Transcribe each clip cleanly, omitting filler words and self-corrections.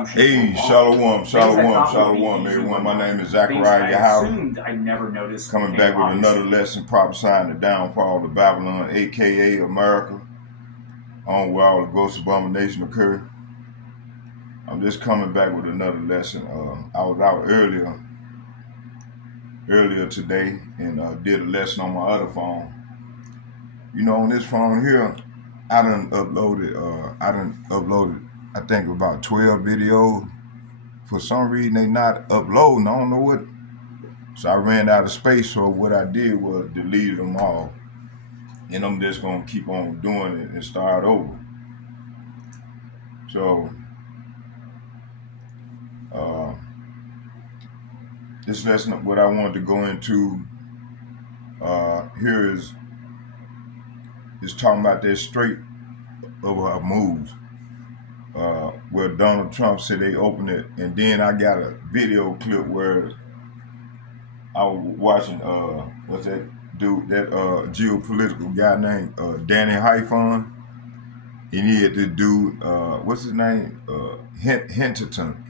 assumptions Hey, were wrong. Shalom, Things I Shalom, thought would be Shalom, easy everyone. were My name not. is Things Zachariah I Yahweh, assumed I'd never notice coming became back with obvious another to me. lesson prophesying the downfall of Babylon, aka America, on where all the gross abomination occurred. I'm just coming back with another lesson. I was out earlier today and did a lesson on my other phone. You know, on this phone here, I done uploaded, I think about 12 videos. For some reason, they not uploading. I don't know what. So I ran out of space. So what I did was deleted them all, and I'm just gonna keep on doing it and start over. So uh, this lesson, what I wanted to go into here is talking about that straight over her moves. Where Donald Trump said they opened it, and then I got a video clip where I was watching what's that dude, that geopolitical guy named Danny Hyphon, and he had this dude, what's his name, Hinterton.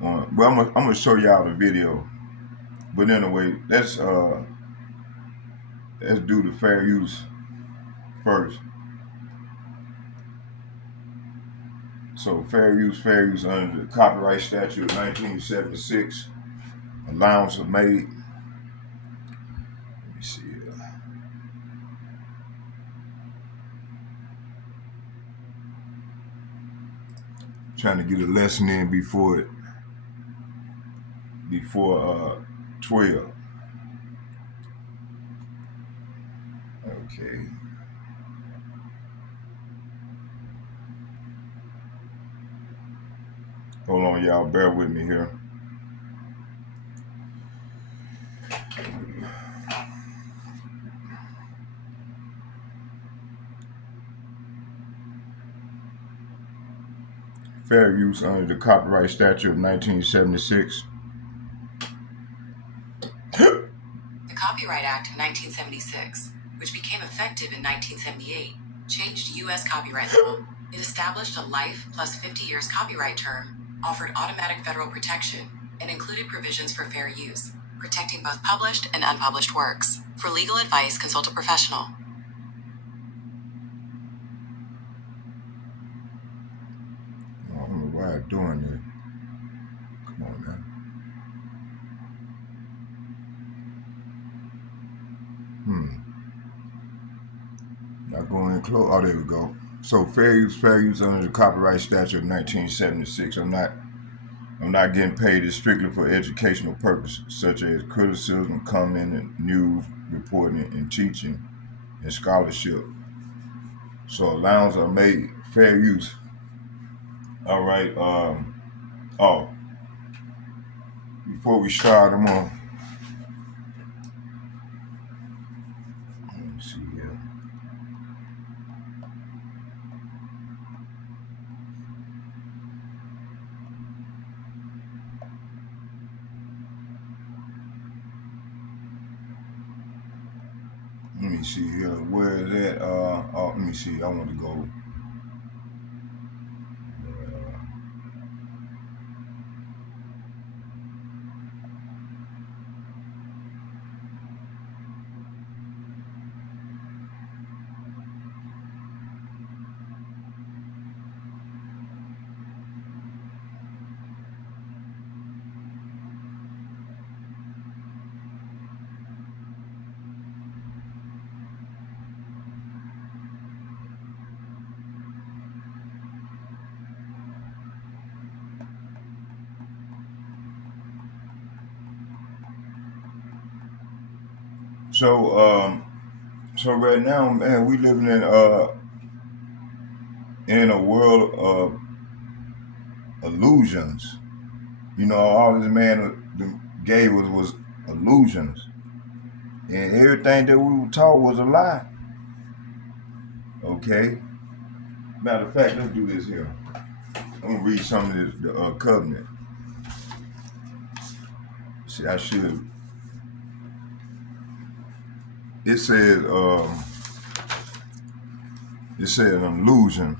Well, I'm gonna show y'all the video, but anyway, let's do the fair use first. So fair use under the copyright statute of 1976. Allowance was made. Let me see. Trying to get a lesson in before 12. Okay. Hold on, y'all. Bear with me here. Fair use under the copyright statute of 1976. The Copyright Act of 1976, which became effective in 1978, changed U.S. copyright law. It established a life plus 50 years copyright term, offered automatic federal protection, and included provisions for fair use, protecting both published and unpublished works. For legal advice, consult a professional. I don't know why I'm doing this. Come on, man. Not going close. Oh, there we go. So fair use under the copyright statute of 1976. I'm not getting paid. It's strictly for educational purposes, such as criticism, commenting, news reporting, and teaching, and scholarship. So allowances are made. Fair use. All right. Before we start, let me see here. Let me see here. Where is that? Let me see. I want to go. So right now, man, we living in a world of illusions. You know, all this man gave us was illusions, and everything that we were taught was a lie. Okay. Matter of fact, let's do this here. I'm gonna read some of this, the covenant. See, I should. It says an illusion.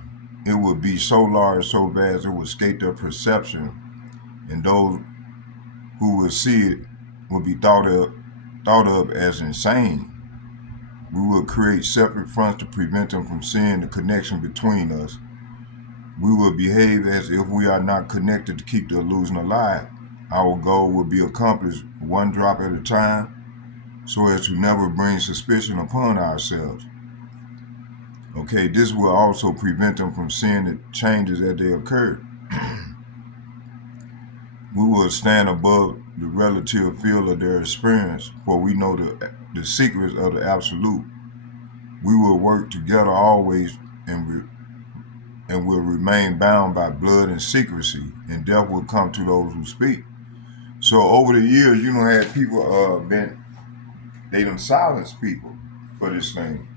it would be so large, so vast, it would escape their perception, and those who would see it would be thought of as insane. We would create separate fronts to prevent them from seeing the connection between us. We will behave as if we are not connected to keep the illusion alive. Our goal will be accomplished one drop at a time so as to never bring suspicion upon ourselves. Okay, this will also prevent them from seeing the changes as they occur. We will stand above the relative field of their experience, for we know the secrets of the absolute. We will work together always and will remain bound by blood and secrecy, and death will come to those who speak. So over the years, had people they done silenced people for this thing,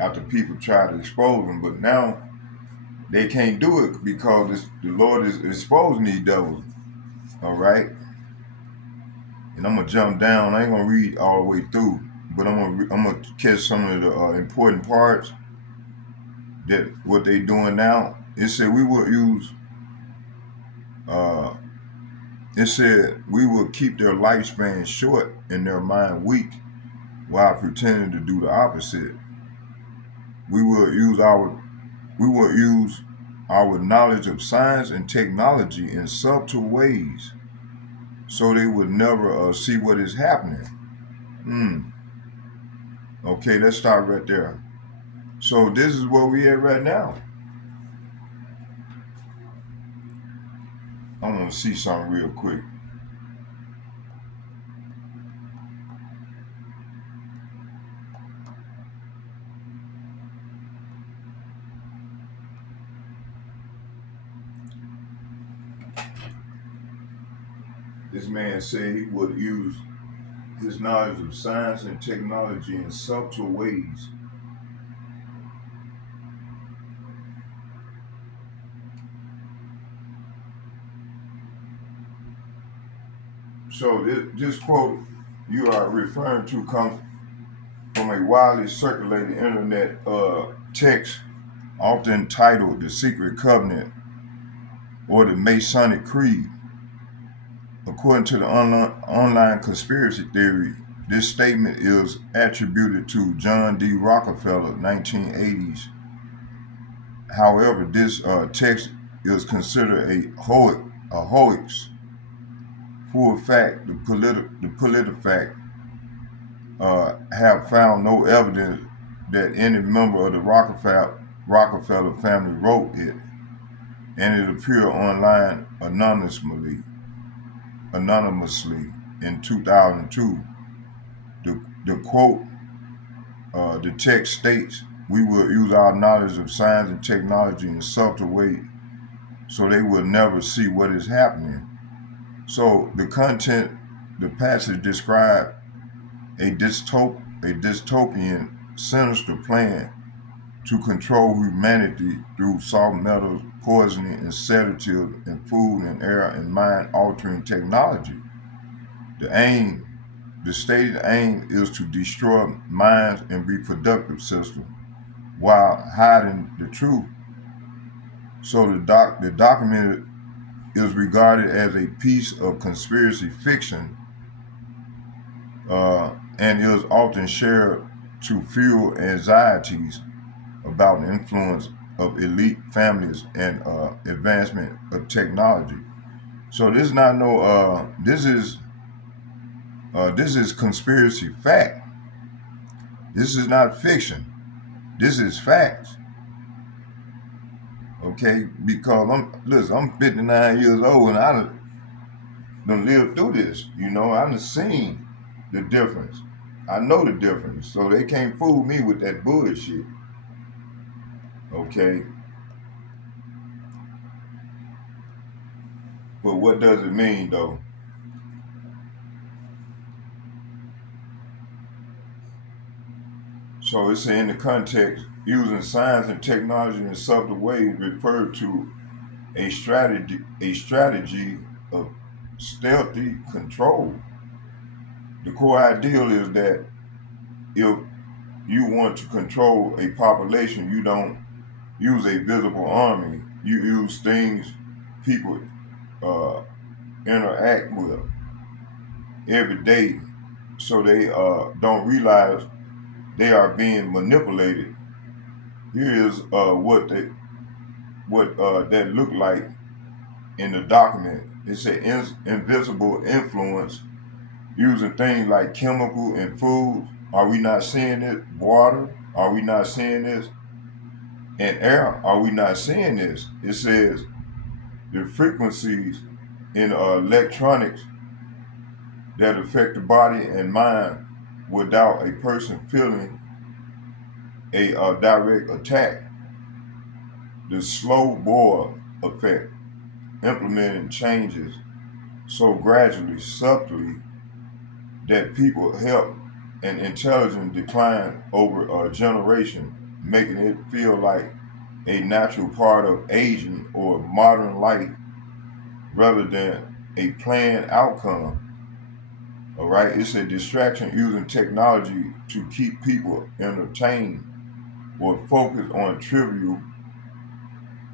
after people try to expose them, but now they can't do it because the Lord is exposing these devils. All right, and I'm gonna jump down. I ain't gonna read all the way through, but I'm gonna catch some of the important parts that what they doing now. It said we will use. It said we will keep their lifespan short and their mind weak while pretending to do the opposite. We will use our knowledge of science and technology in subtle ways so they would never see what is happening. Okay, let's start right there. So this is where we at right now. I want to see something real quick. This man said he would use his knowledge of science and technology in subtle ways. So this quote you are referring to comes from a widely circulated internet text, often titled "The Secret Covenant" or "The Masonic Creed." According to the online conspiracy theory, this statement is attributed to John D. Rockefeller, 1980s. However, this text is considered a hoax. For a fact, the PolitiFact have found no evidence that any member of the Rockefeller family wrote it, and it appeared online anonymously in 2002. The quote, the text states, "We will use our knowledge of science and technology in subtle ways so they will never see what is happening." So the passage described a dystopian, sinister plan to control humanity through salt metals, poisoning, and sedatives in food and air and mind-altering technology. The stated aim is to destroy minds and reproductive systems while hiding the truth. So the document is regarded as a piece of conspiracy fiction and is often shared to fuel anxieties about the influence of elite families and advancement of technology. So this is not no. This is conspiracy fact. This is not fiction. This is facts. Okay, because I'm 59 years old and I done lived through this. I done seen the difference. I know the difference. So they can't fool me with that bullshit. Okay. But what does it mean though? So it's in the context, using science and technology in subtle ways referred to a strategy of stealthy control. The core ideal is that if you want to control a population, you don't use a visible army. You use things people uh, interact with every day, so they don't realize they are being manipulated. Here is what that looked like in the document. It said invisible influence using things like chemical and foods. Are we not seeing it? Water? Are we not seeing this? And air? Are we not seeing this? It says the frequencies in electronics that affect the body and mind without a person feeling a direct attack. The slow boil effect, implementing changes so gradually, subtly, that people help an intelligent decline over a generation, making it feel like a natural part of aging or modern life rather than a planned outcome. All right, it's a distraction using technology to keep people entertained or focused on trivial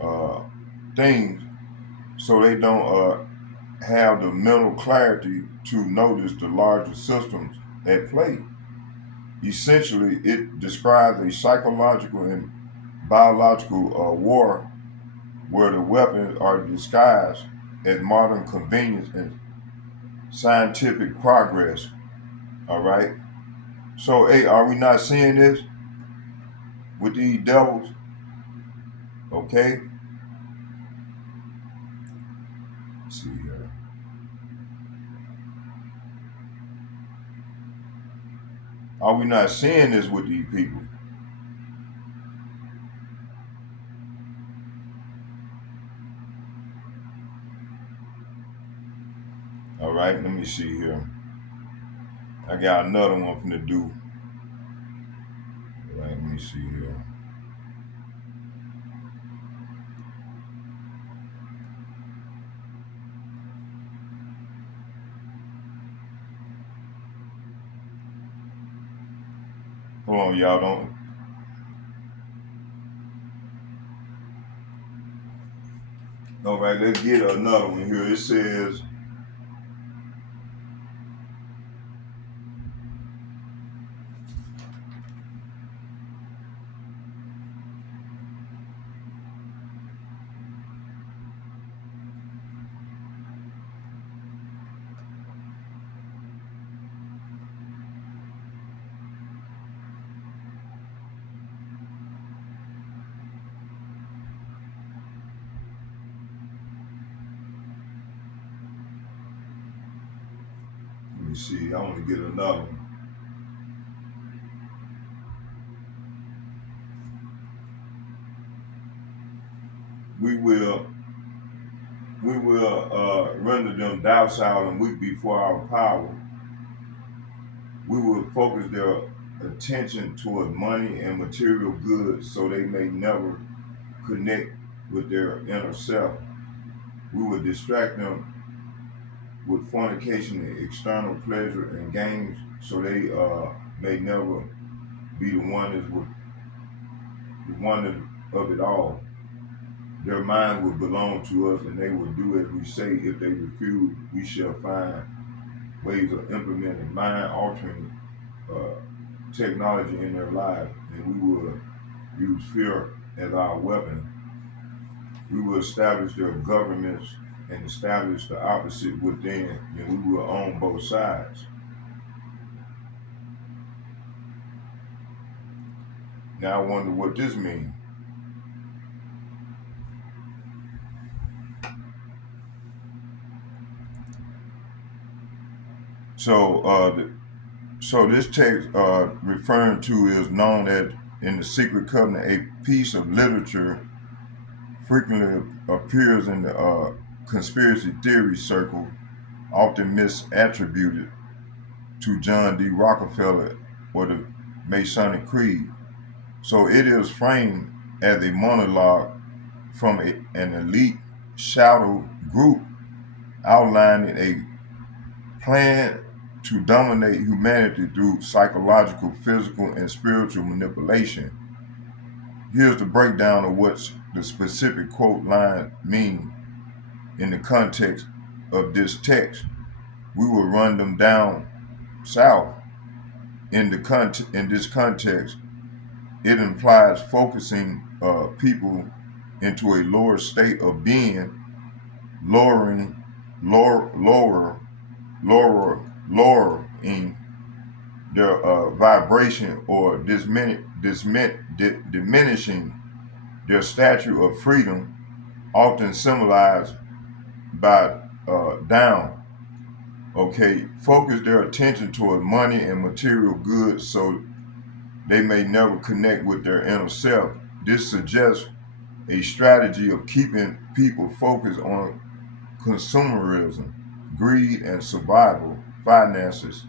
uh, things so they don't have the mental clarity to notice the larger systems at play. Essentially, it describes a psychological and biological war where the weapons are disguised as modern convenience and scientific progress. All right. So, hey, are we not seeing this with these devils? Okay. Let's see here. Are we not seeing this with these people? All right. Let me see here. I got another one from the do. All right. Let me see here. Hold on, y'all. Don't. All right. Let's get another one here. It says, let me see. I want to get another one. We will render them docile and weak before our power. We will focus their attention toward money and material goods so they may never connect with their inner self. We will distract them with fornication and external pleasure and games so they may never be the one of it all. Their mind will belong to us and they will do as we say. If they refuse, we shall find ways of implementing mind altering uh, technology in their lives, and we will use fear as our weapon. We will establish their governments and establish the opposite within, and we will own both sides. Now I wonder what this means. So, so this text referring to is known as in the Secret Covenant, a piece of literature frequently appears in the conspiracy theory circle, often misattributed to John D. Rockefeller or the Masonic Creed. So it is framed as a monologue from an elite shadow group outlining a plan to dominate humanity through psychological, physical, and spiritual manipulation. Here's the breakdown of what the specific quote line mean in the context of this text. We will run them down south. In this context, it implies focusing people into a lower state of being, lowering, lower, lower, lowering their vibration or diminishing their statue of freedom, often symbolized by down. Okay, focus their attention toward money and material goods so they may never connect with their inner self. This suggests a strategy of keeping people focused on consumerism, greed, and survival, finances,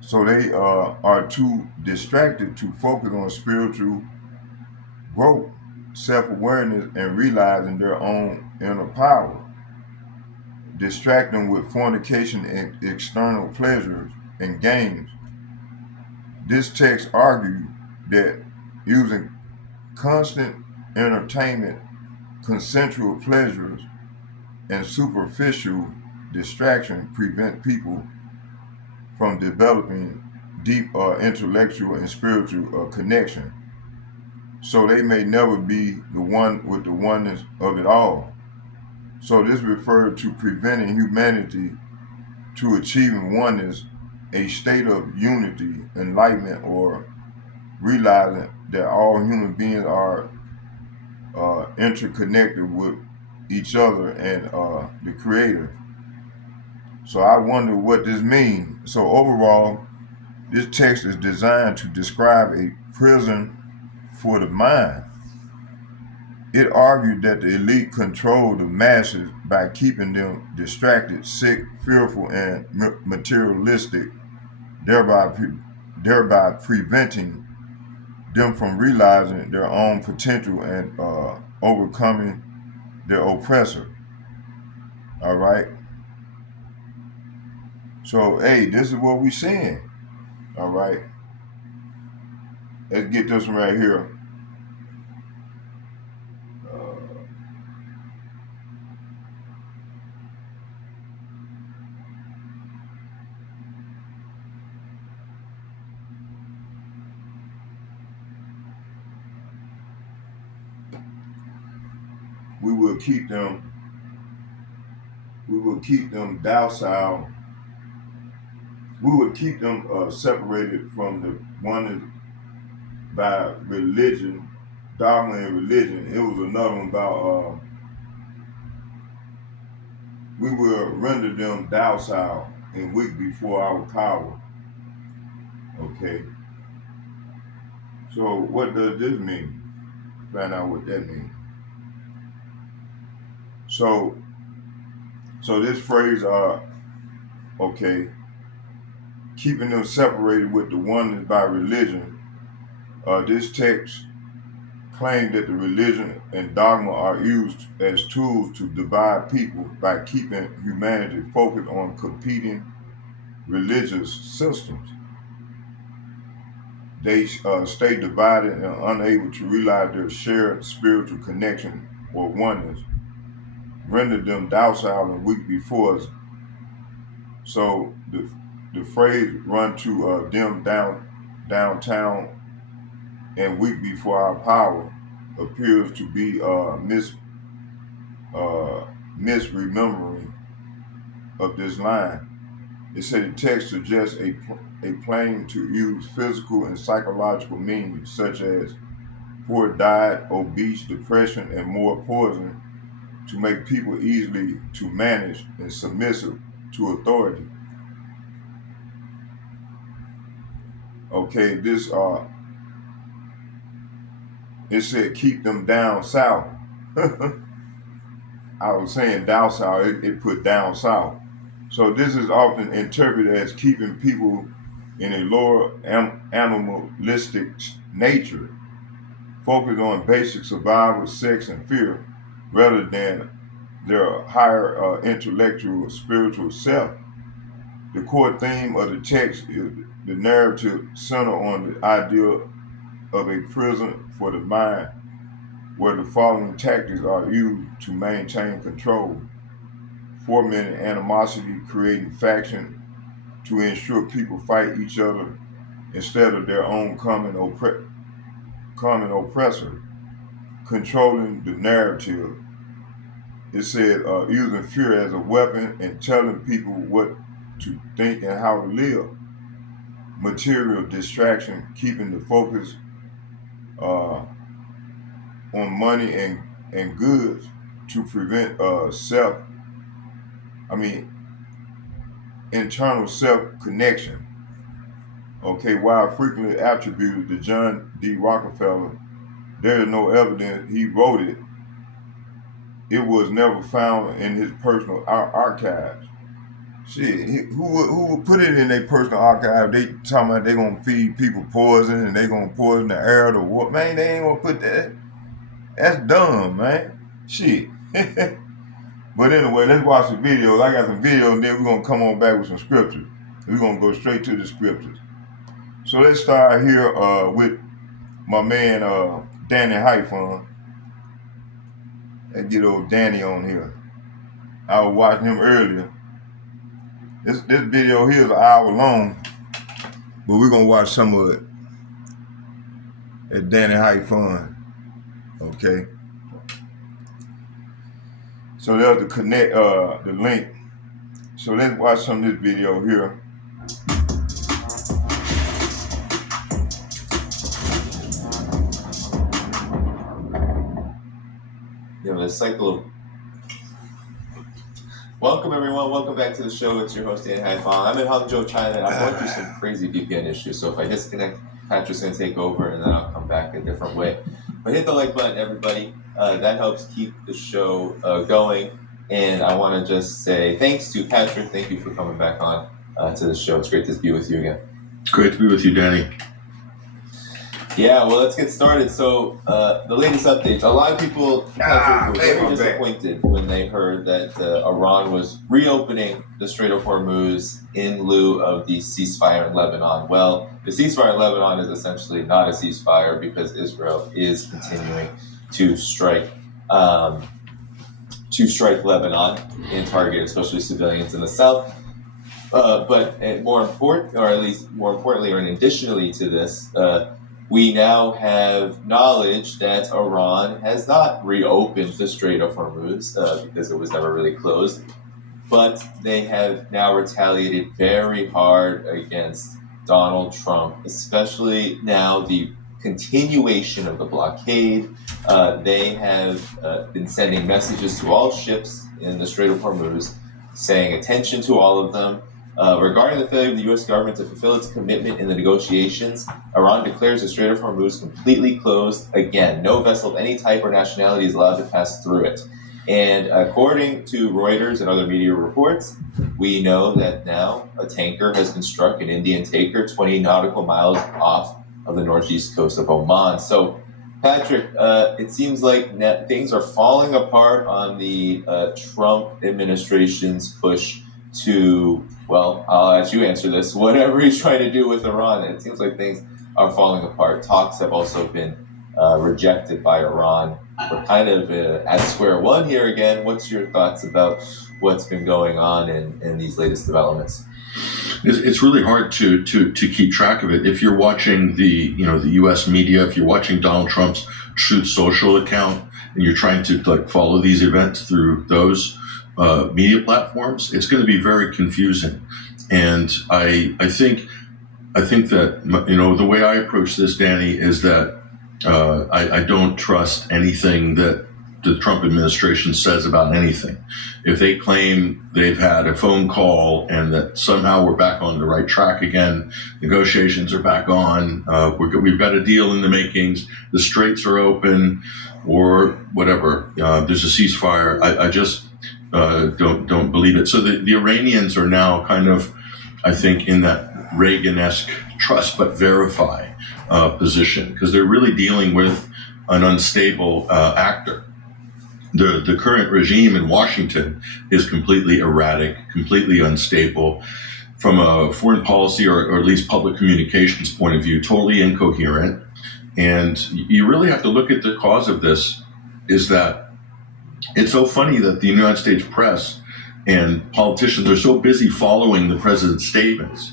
so they are too distracted to focus on spiritual growth, self-awareness, and realizing their own inner power. Distract them with fornication and external pleasures and games. This text argued that using constant entertainment, consensual pleasures, and superficial distraction prevent people from developing deep intellectual and spiritual connection. So they may never be the one with the oneness of it all. So this referred to preventing humanity to achieving oneness, a state of unity, enlightenment, or realizing that all human beings are interconnected with each other and the Creator. So I wonder what this means. So overall, this text is designed to describe a prison for the mind. It argued that the elite controlled the masses by keeping them distracted, sick, fearful, and materialistic, thereby preventing them from realizing their own potential and overcoming their oppressor. All right. So, hey, this is what we're seeing. All right. Let's get this one right here. We will keep them docile. We would keep them separated from the one by religion, dogma and religion. It was another one about we will render them docile and weak before our power. Okay. So what does this mean? Find out what that means. So this phrase okay, keeping them separated with the oneness by religion. This text claimed that the religion and dogma are used as tools to divide people by keeping humanity focused on competing religious systems. They stay divided and unable to realize their shared spiritual connection or oneness, render them docile and weak before us. So the phrase "run to them downtown and weak before our power" appears to be misremembering of this line. It said the text suggests a plan to use physical and psychological means such as poor diet, obese, depression, and more poison to make people easily to manage and submissive to authority. Okay, this it said keep them down south. I was saying down south, it put down south. So this is often interpreted as keeping people in a lower animalistic nature, focused on basic survival, sex, and fear, rather than their higher intellectual, spiritual self. The core theme of the text is the narrative center on the idea of a prison for the mind where the following tactics are used to maintain control: fomenting animosity, creating faction to ensure people fight each other instead of their own common oppressor, controlling the narrative. It said using fear as a weapon and telling people what to think and how to live. Material distraction, keeping the focus on money and goods to prevent I mean, internal self connection. Okay, while frequently attributed to John D. Rockefeller, there is no evidence he wrote it. It was never found in his personal archives. Shit, who would put it in their personal archive? They talking about they gonna feed people poison and they gonna poison the air or what? Man, they ain't gonna put that. That's dumb, man. Shit. But anyway, let's watch the videos. I got some videos, and then we're gonna come on back with some scriptures. We're gonna go straight to the scriptures. So let's start here with my man Danny Hyphon. Let's get old Danny on here. I was watching him earlier. This video here is an hour long, but we're gonna watch some of it at Danny Hyphon. Okay. So there's the connect the link. So let's watch some of this video here. The cycle of welcome everyone, welcome back to the show. It's your host Dan Hyphon. I'm in Hangzhou, China, and I'm going through some crazy VPN issues. So if I disconnect, Patrick's gonna take over and then I'll come back a different way. But hit the like button, everybody. That helps keep the show going. And I want to just say thanks to Patrick. Thank you for coming back on to the show. It's great to be with you again. Great to be with you, Danny. Yeah, well, let's get started. So, the latest updates. A lot of people were very disappointed when they heard that Iran was reopening the Strait of Hormuz in lieu of the ceasefire in Lebanon. Well, the ceasefire in Lebanon is essentially not a ceasefire because Israel is continuing to strike Lebanon and target especially civilians in the south. But more importantly, or additionally to this, we now have knowledge that Iran has not reopened the Strait of Hormuz because it was never really closed, but they have now retaliated very hard against Donald Trump, especially now the continuation of the blockade. They have been sending messages to all ships in the Strait of Hormuz, saying attention to all of them. Regarding the failure of the U.S. government to fulfill its commitment in the negotiations, Iran declares the Strait of Hormuz completely closed again. No vessel of any type or nationality is allowed to pass through it. And according to Reuters and other media reports, we know that now a tanker has been struck, an Indian tanker, 20 nautical miles off of the northeast coast of Oman. So, Patrick, it seems like things are falling apart on the Trump administration's push to, well, I'll let you answer this, whatever he's trying to do with Iran. It seems like things are falling apart. Talks have also been rejected by Iran. We're kind of at square one here again. What's your thoughts about what's been going on in these latest developments? It's really hard to keep track of it. If you're watching the U.S. media, if you're watching Donald Trump's Truth Social account, and you're trying to follow these events through those media platforms, it's going to be very confusing. And I think that the way I approach this, Danny, is that I don't trust anything that the Trump administration says about anything. If they claim they've had a phone call and that somehow we're back on the right track again, negotiations are back on, we've got a deal in the makings, the straits are open, or whatever, there's a ceasefire, I just don't believe it. So the Iranians are now kind of, I think, in that Reagan-esque trust but verify position, because they're really dealing with an unstable actor. The current regime in Washington is completely erratic, completely unstable from a foreign policy or at least public communications point of view, totally incoherent. And you really have to look at the cause of this. Is that it's so funny that the United States press and politicians are so busy following the president's statements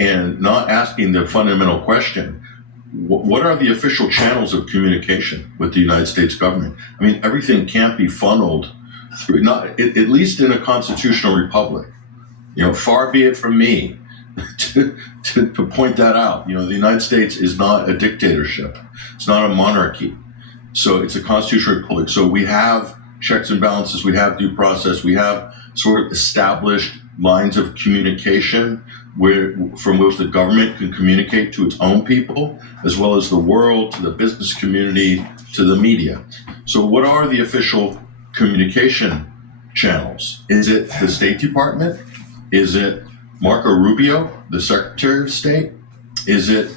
and not asking the fundamental question: what are the official channels of communication with the United States government? I mean, everything can't be funneled through, not at least in a constitutional republic. Far be it from me to point that out. The United States is not a dictatorship. It's not a monarchy. So it's a constitutional republic. So we have checks and balances. We have due process. We have sort of established lines of communication from which the government can communicate to its own people, as well as the world, to the business community, to the media. So what are the official communication channels? Is it the State Department? Is it Marco Rubio, the Secretary of State? Is it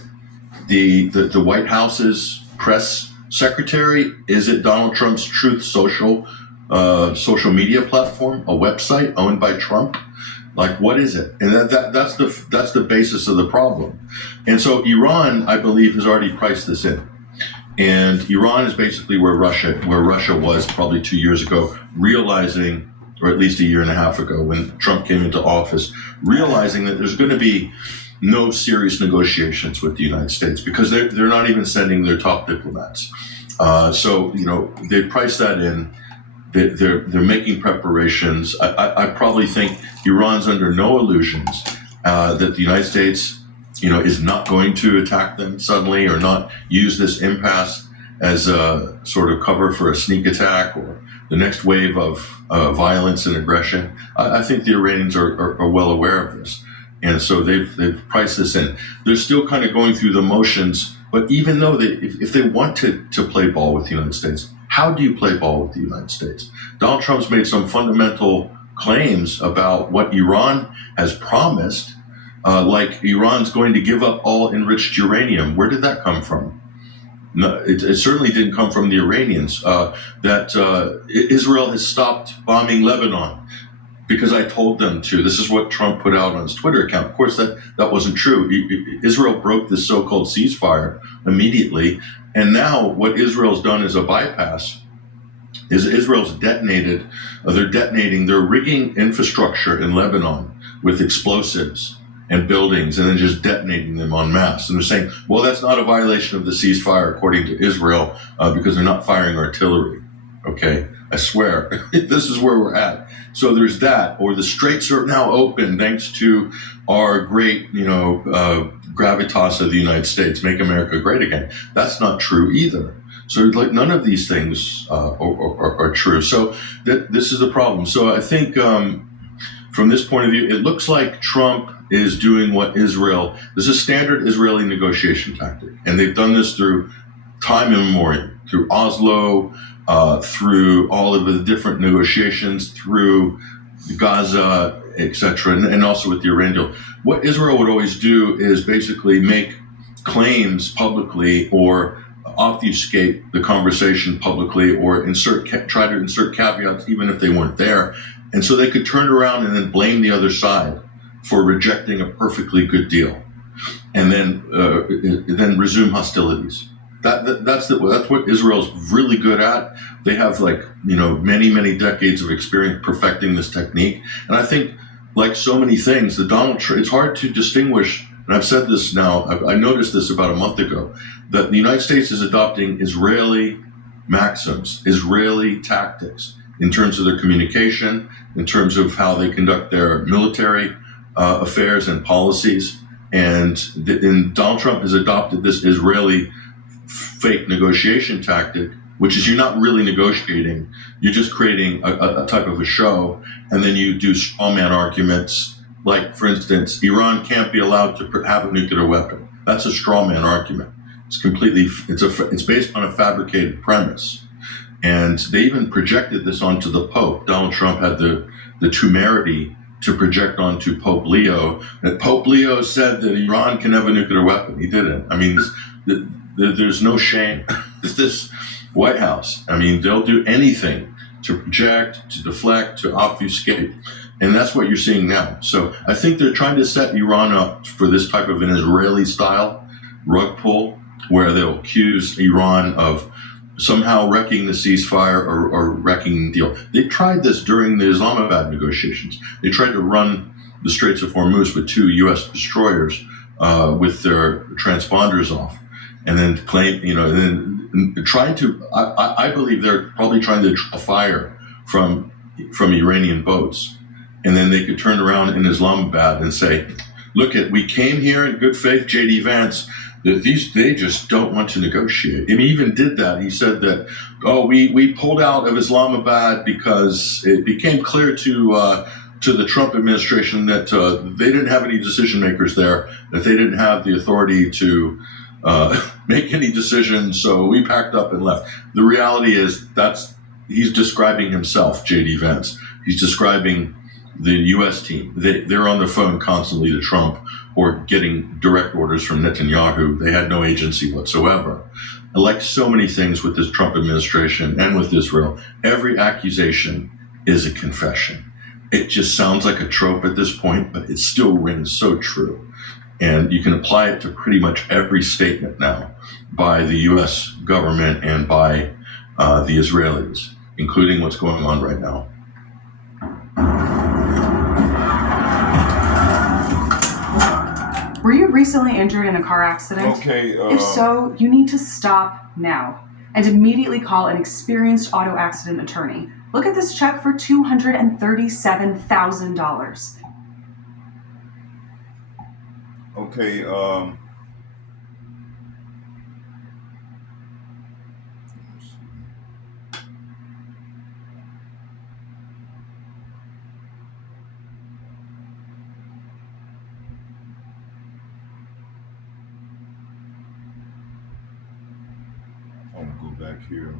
the White House's press secretary? Is it Donald Trump's Truth Social media platform, a website owned by Trump? Like, what is it? And that's the basis of the problem. And so Iran, I believe, has already priced this in. And Iran is basically where Russia was probably 2 years ago, realizing, or at least a year and a half ago when Trump came into office, realizing that there's going to be no serious negotiations with the United States because they're not even sending their top diplomats. So they priced that in. They're making preparations. I probably think Iran's under no illusions that the United States, is not going to attack them suddenly or not use this impasse as a sort of cover for a sneak attack or the next wave of violence and aggression. I think the Iranians are well aware of this. And so they've priced this in. They're still kind of going through the motions, but even though if they want to play ball with the United States, how do you play ball with the United States? Donald Trump's made some fundamental claims about what Iran has promised, like Iran's going to give up all enriched uranium. Where did that come from? No, it certainly didn't come from the Iranians. That Israel has stopped bombing Lebanon because I told them to. This is what Trump put out on his Twitter account. Of course, that wasn't true. Israel broke this so-called ceasefire immediately. And now what Israel's done is a bypass. Israel's they're rigging infrastructure in Lebanon with explosives and buildings and then just detonating them en masse. And they're saying, well, that's not a violation of the ceasefire according to Israel because they're not firing artillery. Okay, I swear, this is where we're at. So there's that, or the straits are now open thanks to our great, gravitas of the United States, make America great again. That's not true either. So none of these things are true. So this is the problem. So I think from this point of view, it looks like Trump is doing what this is a standard Israeli negotiation tactic. And they've done this through time immemorial, through Oslo, through all of the different negotiations, through Gaza, etc., and also with the Iran deal. What Israel would always do is basically make claims publicly or obfuscate the conversation publicly or try to insert caveats even if they weren't there. And so they could turn around and then blame the other side for rejecting a perfectly good deal and then resume hostilities. That's what Israel's really good at. They have many decades of experience perfecting this technique. And I think, like so many things, it's hard to distinguish. And I've said this now. I noticed this about a month ago that the United States is adopting Israeli maxims, Israeli tactics in terms of their communication, in terms of how they conduct their military affairs and policies. And Donald Trump has adopted this Israeli fake negotiation tactic, which is you're not really negotiating, you're just creating a type of a show, and then you do straw man arguments. Like, for instance, Iran can't be allowed to have a nuclear weapon. That's a straw man argument. It's based on a fabricated premise. And they even projected this onto the Pope. Donald Trump had the temerity to project onto Pope Leo that Pope Leo said that Iran can have a nuclear weapon. He didn't. I mean, there's no shame. This White House, I mean, they'll do anything to project, to deflect, to obfuscate. And that's what you're seeing now. So I think they're trying to set Iran up for this type of an Israeli-style rug pull where they'll accuse Iran of somehow wrecking the ceasefire or wrecking the deal. They tried this during the Islamabad negotiations. They tried to run the Straits of Hormuz with 2 U.S. destroyers with their transponders off, and then claim, and then trying to. I believe they're probably trying to draw fire from Iranian boats, and then they could turn around in Islamabad and say, "Look, we came here in good faith, J.D. Vance. They just don't want to negotiate." And he even did that. He said that, we pulled out of Islamabad because it became clear to the Trump administration that they didn't have any decision makers there, that they didn't have the authority to make any decisions. So we packed up and left. The reality is he's describing himself, J.D. Vance. He's describing the U.S. team. They're on the phone constantly to Trump or getting direct orders from Netanyahu. They had no agency whatsoever. And like so many things with this Trump administration and with Israel, every accusation is a confession. It just sounds like a trope at this point, but it still rings so true. And you can apply it to pretty much every statement now by the U.S. government and by the Israelis, including what's going on right now. Were you recently injured in a car accident? Okay. If so, you need to stop now and immediately call an experienced auto accident attorney. Look at this check for $237,000. Okay. I'm gonna go back here.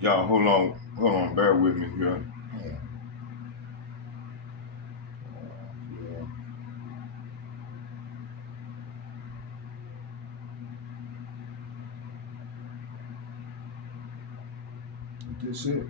Y'all, hold on, bear with me here. That's it.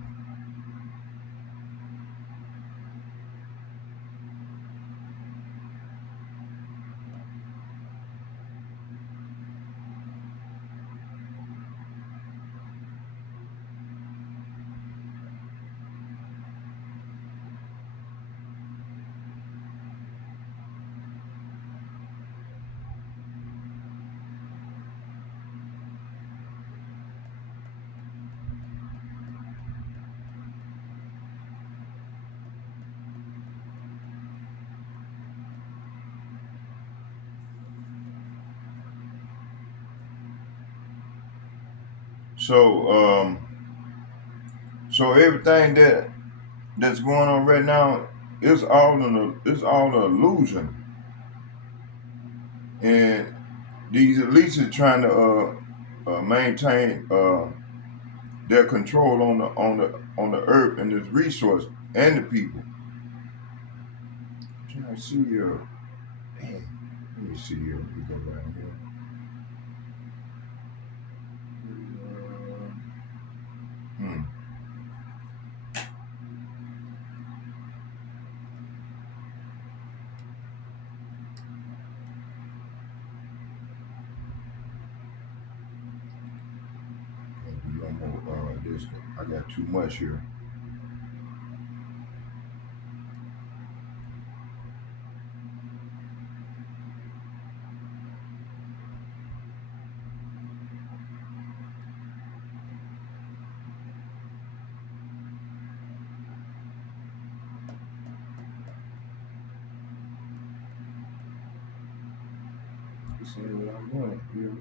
So everything that's going on right now is all an illusion, and these elites are trying to maintain their control on the earth and its resource and the people. I'm trying to see here. Let me see here. Let me go down here. Hmm. Can't do no more this. I got too much here. See what I'm doing here.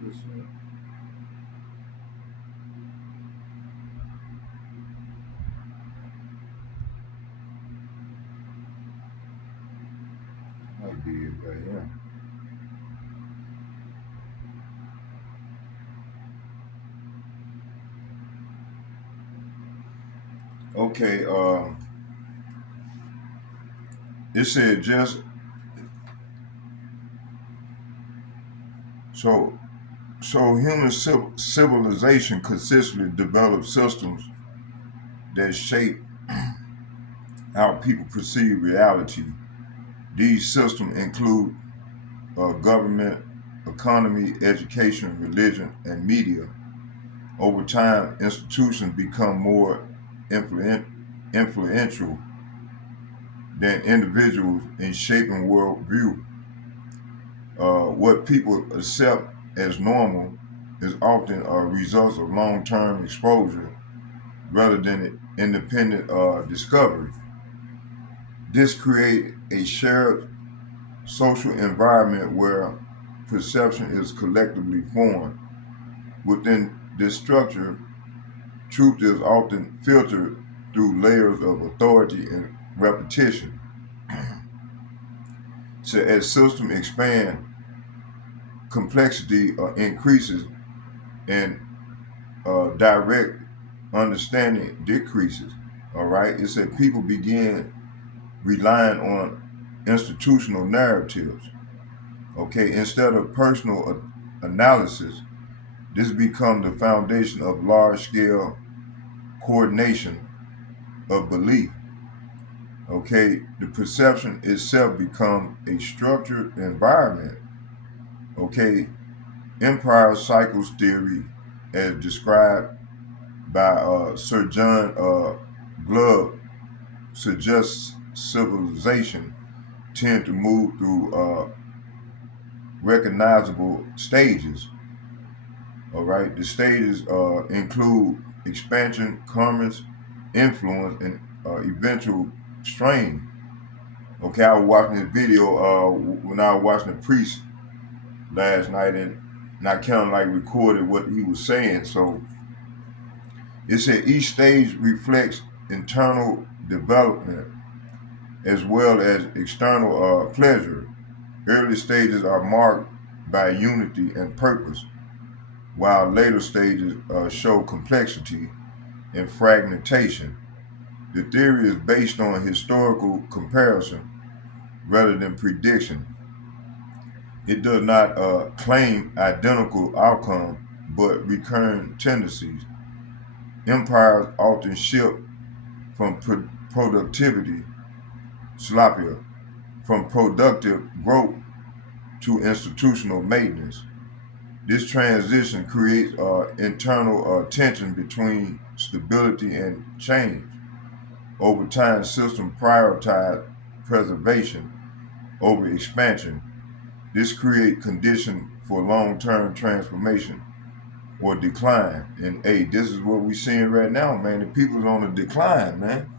Let's see. Might be it right here. Okay, it said just so human civilization consistently developed systems that shape how people perceive reality. These systems include government, economy, education, religion, and media. Over time, institutions become more influential than individuals in shaping worldview. What people accept as normal is often a result of long-term exposure rather than independent discovery. This creates a shared social environment where perception is collectively formed. Within this structure, truth is often filtered through layers of authority and repetition. So as systems expand, complexity increases and direct understanding decreases. All right. It said people begin relying on institutional narratives. Okay. Instead of personal analysis, this becomes the foundation of large scale coordination of belief. Okay. The perception itself becomes a structured environment. Okay. Empire cycles theory, as described by Sir John Glubb, suggests civilization tend to move through recognizable stages. All right, the stages include expansion, commerce, influence, and eventual strain. Okay, I was watching this video when I was watching the priest last night, and I kind of like recorded what he was saying. So it said each stage reflects internal development as well as external pleasure. Early stages are marked by unity and purpose, while later stages show complexity and fragmentation. The theory is based on historical comparison rather than prediction. It does not claim identical outcome, but recurring tendencies. Empires often shift from productivity, sloppia, from productive growth to institutional maintenance. This transition creates internal tension between stability and change. Over time, systems prioritize preservation over expansion. This creates conditions for long-term transformation or decline. And hey, this is what we're seeing right now, man. The people's on a decline, man.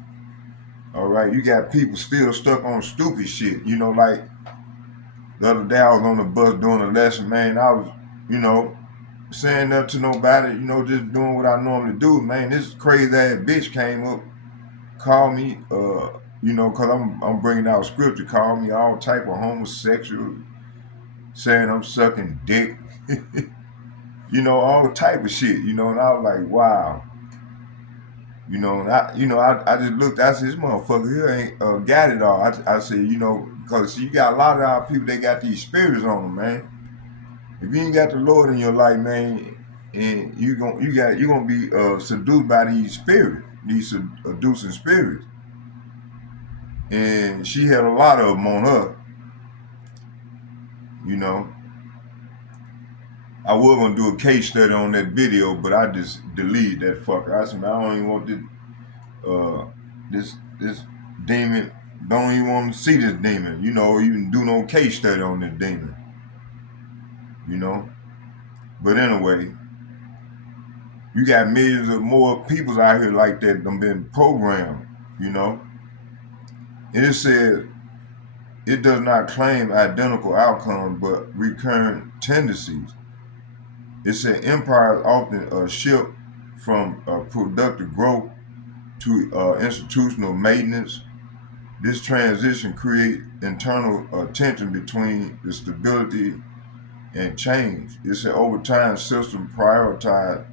All right, you got people still stuck on stupid shit. You know, like the other day I was on the bus doing a lesson, man. I was, saying nothing to nobody, just doing what I normally do, man. This crazy ass bitch came up, called me, cause I'm bringing out scripture, called me all type of homosexual, saying I'm sucking dick, all type of shit, and I was like, wow. And I just looked, I said, this motherfucker here ain't got it all. I said, because you got a lot of our people, they got these spirits on them, man. If you ain't got the Lord in your life, man, and you're gonna be seduced by these spirits, these seducing spirits. And she had a lot of them on her, I was gonna do a case study on that video, but I just deleted that fucker. I said, man, I don't even want this demon. Don't even want to see this demon. Even do no case study on this demon. But anyway, you got millions of more people out here like that done been programmed. you know. And it said it does not claim identical outcomes but recurrent tendencies. It said empires often shift from productive growth to institutional maintenance. This transition creates internal tension between the stability and change. It said over time, systems prioritize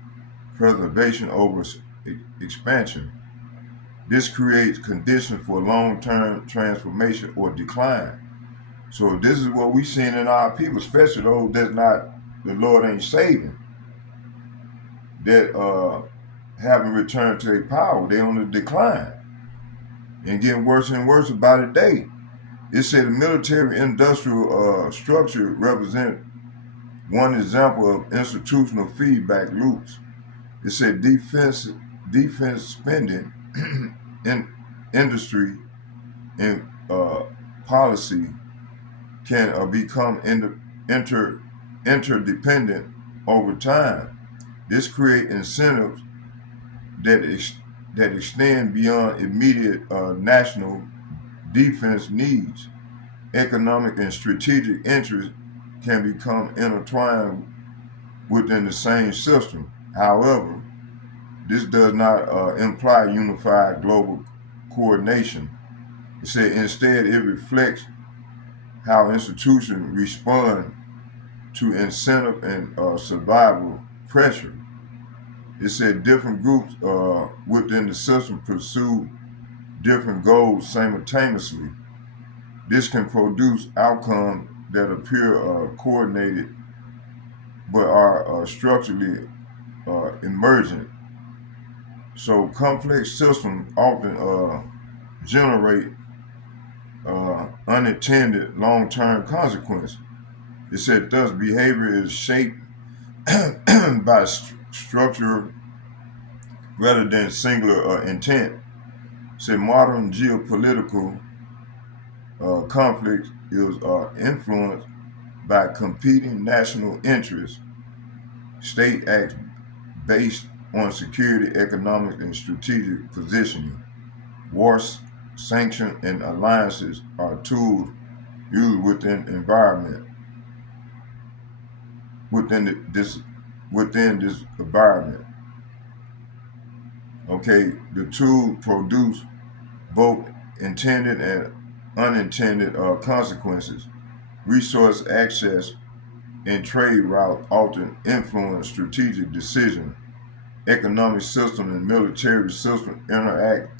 preservation over expansion. This creates conditions for long-term transformation or decline. So this is what we seeing in our people, especially those that's not, the Lord ain't saving, that haven't returned to their power. They on the decline and getting worse and worse by the day. It said the military industrial structure represent one example of institutional feedback loops. It said defense spending in industry and policy can become interdependent over time. This creates incentives that extend beyond immediate national defense needs. Economic and strategic interests can become intertwined within the same system. However, this does not imply unified global coordination. It said instead it reflects how institutions respond to incentive and survival pressure. It said different groups within the system pursue different goals simultaneously. This can produce outcomes that appear coordinated but are structurally emergent. So complex systems often generate unintended long-term consequences. It said thus behavior is shaped by structure rather than singular intent. It said modern geopolitical conflict is influenced by competing national interests, state acts based on security, economic, and strategic positioning. Wars, sanctions, and alliances are tools used within this environment. Okay, the tools produce both intended and unintended consequences. Resource access and trade routes often influence strategic decisions. Economic system and military system interact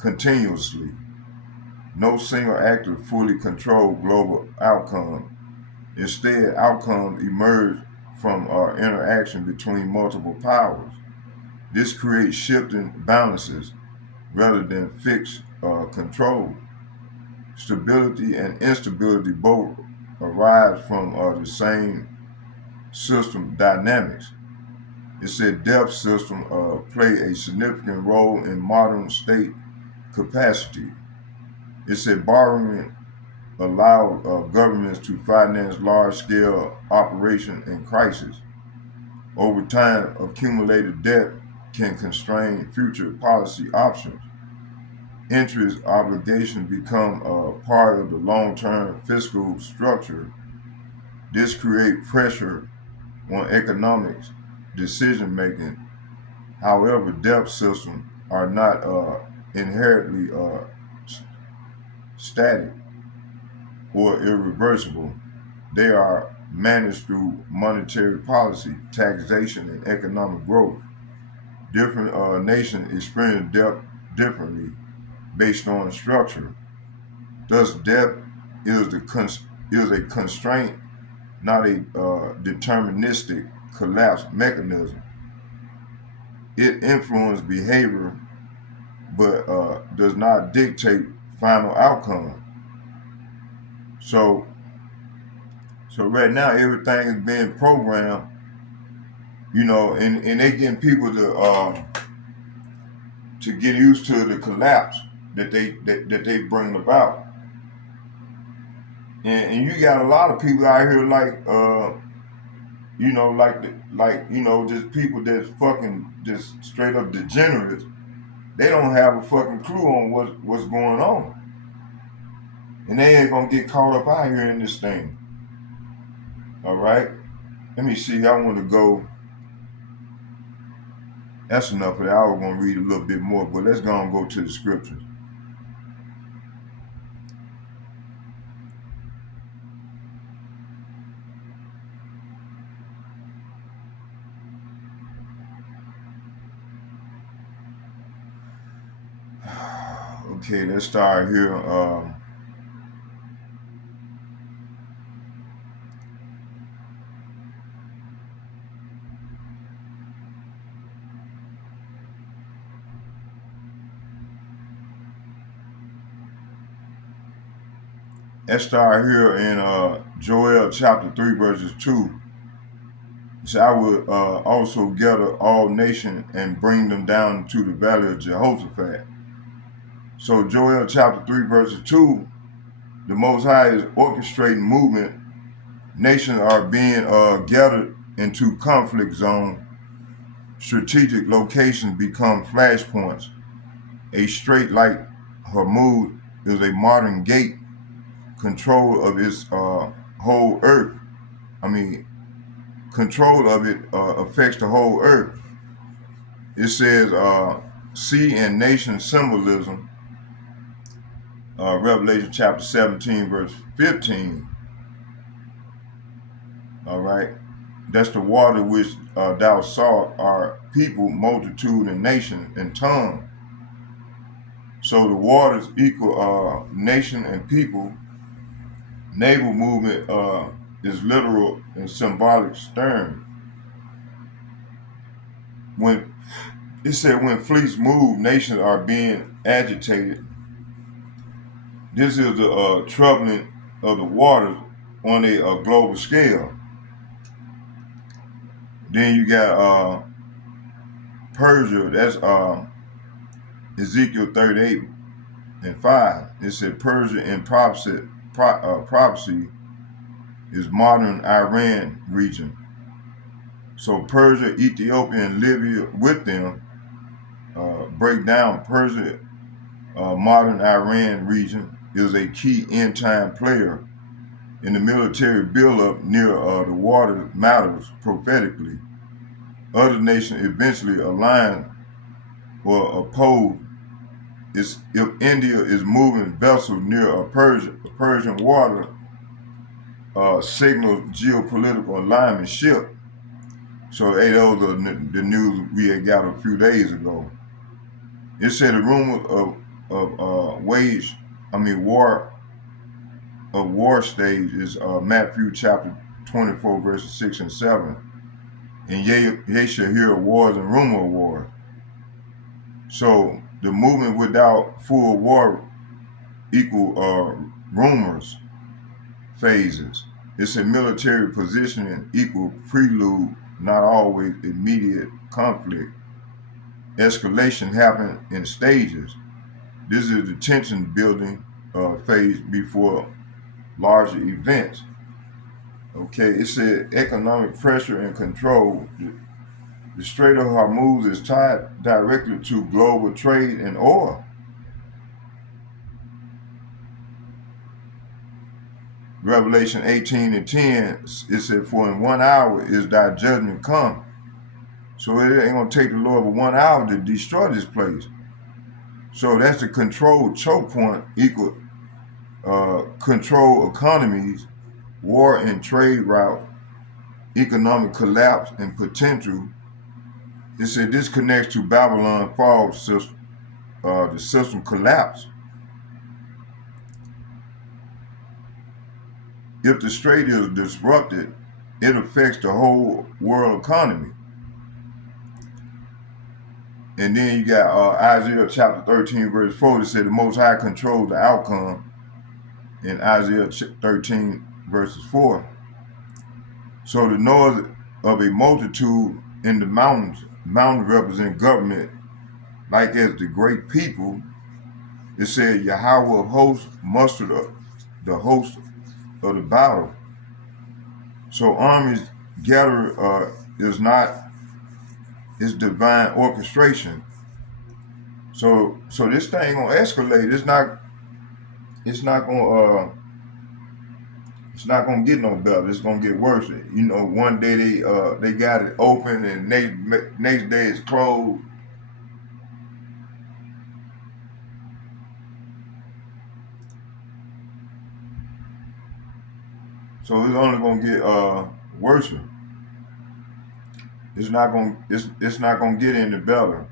continuously. No single actor fully controls global outcomes. Instead, outcomes emerge from our interaction between multiple powers. This creates shifting balances rather than fixed control. Stability and instability both arise from the same system dynamics. It said depth systems play a significant role in modern state capacity. It said borrowing allows governments to finance large-scale operations in crisis. Over time, accumulated debt can constrain future policy options. Interest obligations become part of the long-term fiscal structure. This creates pressure on economics decision-making. However, debt systems are not inherently static or irreversible. They are managed through monetary policy, taxation, and economic growth. Different nations experience debt differently based on structure. Thus, debt is a constraint, not a deterministic collapse mechanism. It influences behavior, but does not dictate final outcome. So right now everything is being programmed, and they getting people to get used to the collapse that they bring about. And you got a lot of people out here just people that's fucking just straight up degenerates they don't have a fucking clue on what's going on. And they ain't gonna get caught up out here in this thing. All right? Let me see. I want to go. That's enough of that. I was gonna read a little bit more, but let's go and go to the scriptures. Okay, let's start here. Let's start here in Joel chapter 3, verses 2. It said, I will also gather all nations and bring them down to the valley of Jehoshaphat. So Joel chapter 3, verses 2, the Most High is orchestrating movement. Nations are being gathered into conflict zone. Strategic locations become flashpoints. A strait like Hormuz is a modern gate. Control of its whole earth. Control of it affects the whole earth. It says sea and nation symbolism. Revelation chapter 17, verse 15. All right. That's the water which thou saw are people, multitude, and nation, and tongue. So the waters equal nation and people. Naval movement is literal and symbolic stern. When it said when fleets move, nations are being agitated. This is the troubling of the waters on a global scale. Then you got Persia. That's Ezekiel 38 and 5. It said Persia in prophecy is modern Iran region. So Persia, Ethiopia, and Libya with them break down. Persia, modern Iran region, is a key end-time player in the military buildup near the water matters prophetically. Other nations eventually align or oppose. If India is moving vessels near a Persian water, signals geopolitical alignment shift. So those are the news we had got a few days ago. It said a rumor of war stage is Matthew chapter 24, verses 6 and 7. And ye shall hear of wars and rumor of wars. So the movement without full war equal rumors phases. It's a military positioning equal prelude, not always immediate conflict. Escalation happens in stages. This is the tension building phase before larger events. Okay, it said economic pressure and control. The Strait of Hormuz is tied directly to global trade and oil. Revelation 18 and 10, it said, for in 1 hour is thy judgment come. So it ain't going to take the Lord but 1 hour to destroy this place. So that's the control choke point equal control economies, war and trade route, economic collapse and potential. It said this connects to Babylon fall system, the system collapse. If the strait is disrupted, it affects the whole world economy. And then you got Isaiah chapter 13, verse 4, that said the Most High controls the outcome in Isaiah 13, verses 4. So the noise of a multitude in the mountains represent government, like as the great people. It said Yahweh of hosts mustered the host of the battle. So armies gather is divine orchestration. So this thing gonna escalate. It's not gonna it's not gonna get no better. It's gonna get worse. You know, one day they got it open, and next day it's closed. So it's only gonna get worse. It's not gonna get any better.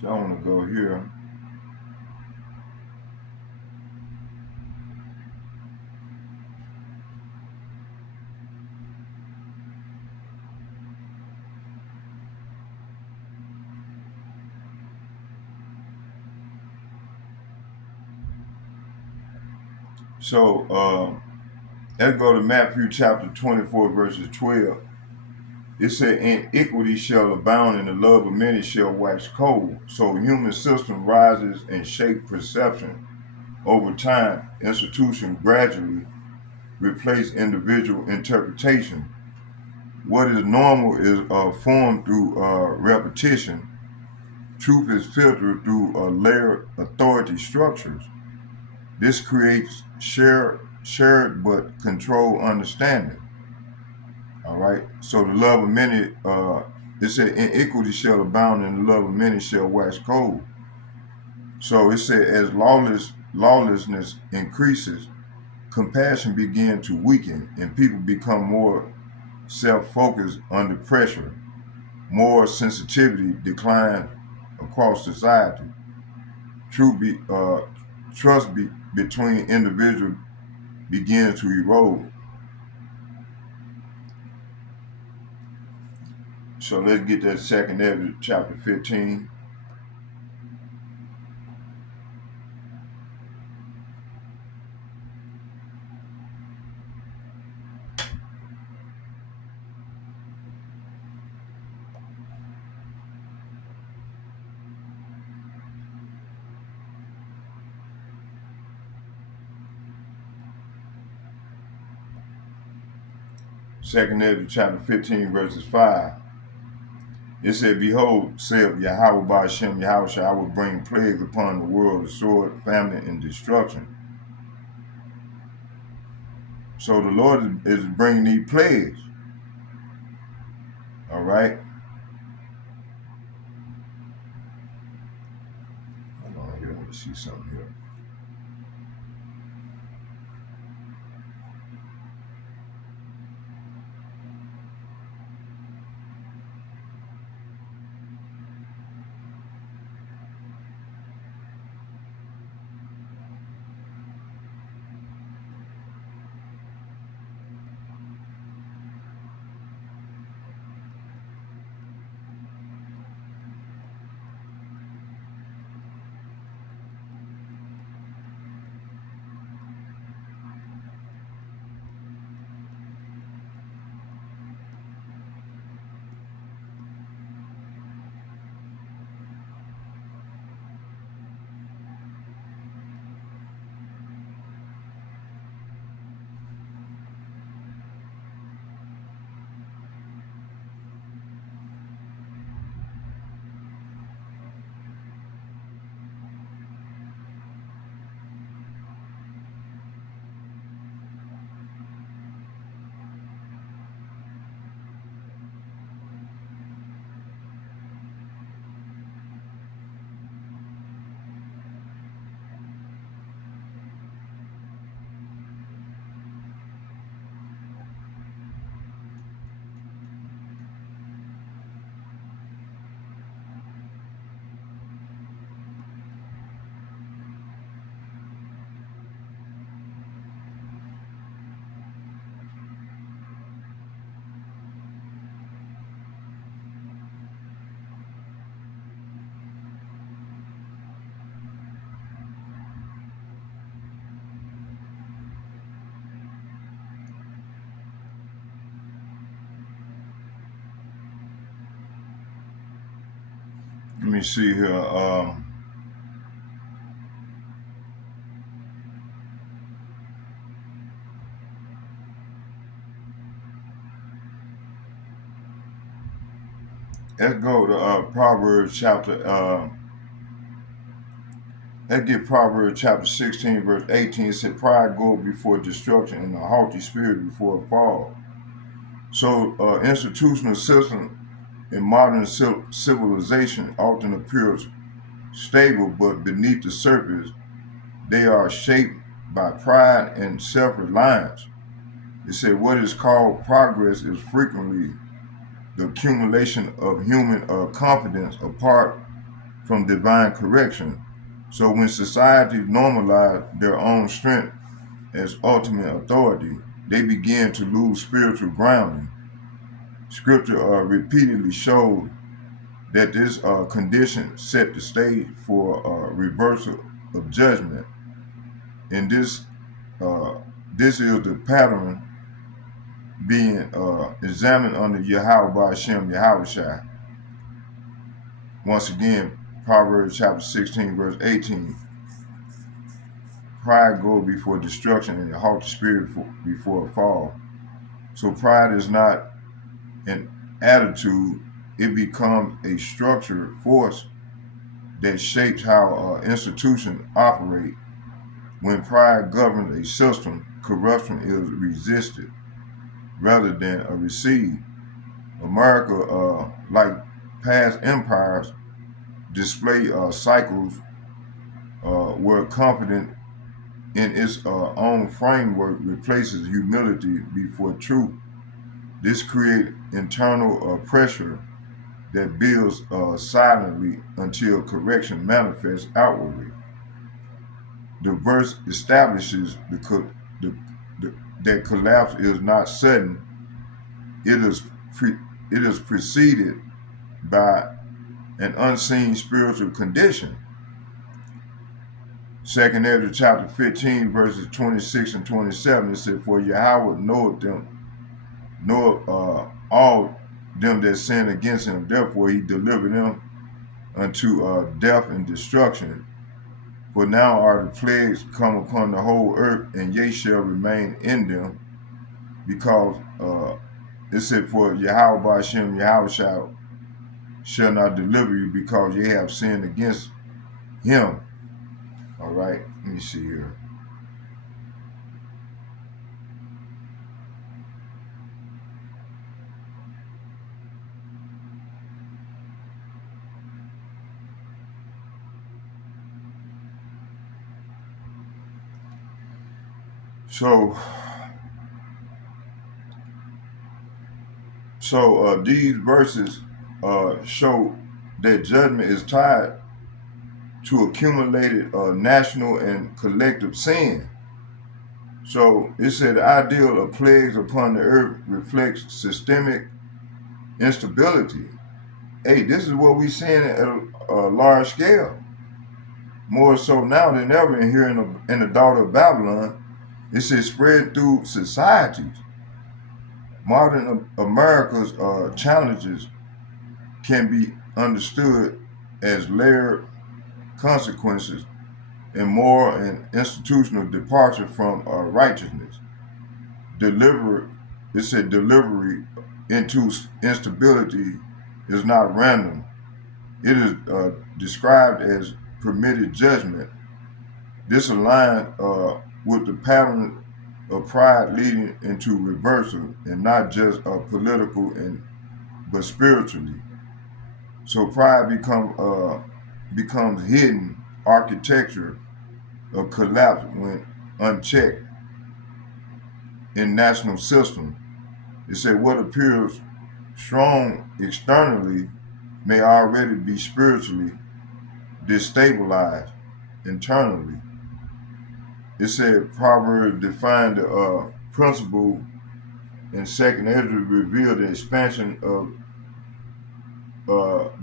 So I wanna go here. So let's go to Matthew chapter 24, verses 12. It said, iniquity shall abound, and the love of many shall wax cold. So the human system rises and shapes perception. Over time, institutions gradually replace individual interpretation. What is normal is formed through repetition. Truth is filtered through layered authority structures. This creates shared but controlled understanding. All right. So the love of many, it said, iniquity shall abound, and the love of many shall wax cold. So it said, as lawlessness increases, compassion begins to weaken, and people become more self-focused under pressure. More sensitivity declines across society. True trust between individuals begins to erode. So let's get that second Ezra chapter 15. Second Ezra chapter 15, verses 5. It said, behold, saith Yahweh by Hashem Yahushua, I will bring plagues upon the world, the sword, famine, and destruction. So the Lord is bringing these plagues. All right. Hold on here. Let me see something here. Let me see here. let's go to Proverbs chapter. Let's get Proverbs chapter 16, verse 18. It said, "Pride goeth before destruction, and a haughty spirit before a fall." So, institutional system in modern civilization often appears stable, but beneath the surface, they are shaped by pride and self-reliance. It said, "What is called progress is frequently the accumulation of human confidence apart from divine correction." So when societies normalize their own strength as ultimate authority, they begin to lose spiritual grounding. Scripture repeatedly showed that this condition set the stage for a reversal of judgment. And this is the pattern being examined under Yahweh Hashem Yahushua. Once again, Proverbs chapter 16, verse 18. Pride goes before destruction, and a haughty spirit before a fall. So pride is not an attitude, it becomes a structured force that shapes how institutions operate. When pride governs a system, corruption is resisted rather than received. America, like past empires, display cycles where confidence in its own framework replaces humility before truth. This creates internal pressure that builds silently until correction manifests outwardly. The verse establishes that collapse is not sudden. It is preceded by an unseen spiritual condition. 2nd Ezra chapter 15, verses 26 and 27, it said, "For Yahweh knoweth all them that sin against him. Therefore he delivered them unto death and destruction. For now are the plagues come upon the whole earth, and ye shall remain in them." Because it said, "For Yahweh Hashem Yahushua shall not deliver you, because ye have sinned against him." All right, let me see here. So these verses show that judgment is tied to accumulated national and collective sin. So it said the ideal of plagues upon the earth reflects systemic instability. Hey, this is what we're seeing at a large scale. More so now than ever in here in the daughter of Babylon. It says spread through societies. Modern America's challenges can be understood as layered consequences and moral and institutional departure from righteousness. Delivery into instability is not random. It is described as permitted judgment. This aligns with the pattern of pride leading into reversal, and not just political but spiritually. So pride becomes hidden architecture of collapse when unchecked in national system. It said what appears strong externally may already be spiritually destabilized internally. It said Proverbs defined the principle, and 2nd Ezra revealed the expansion of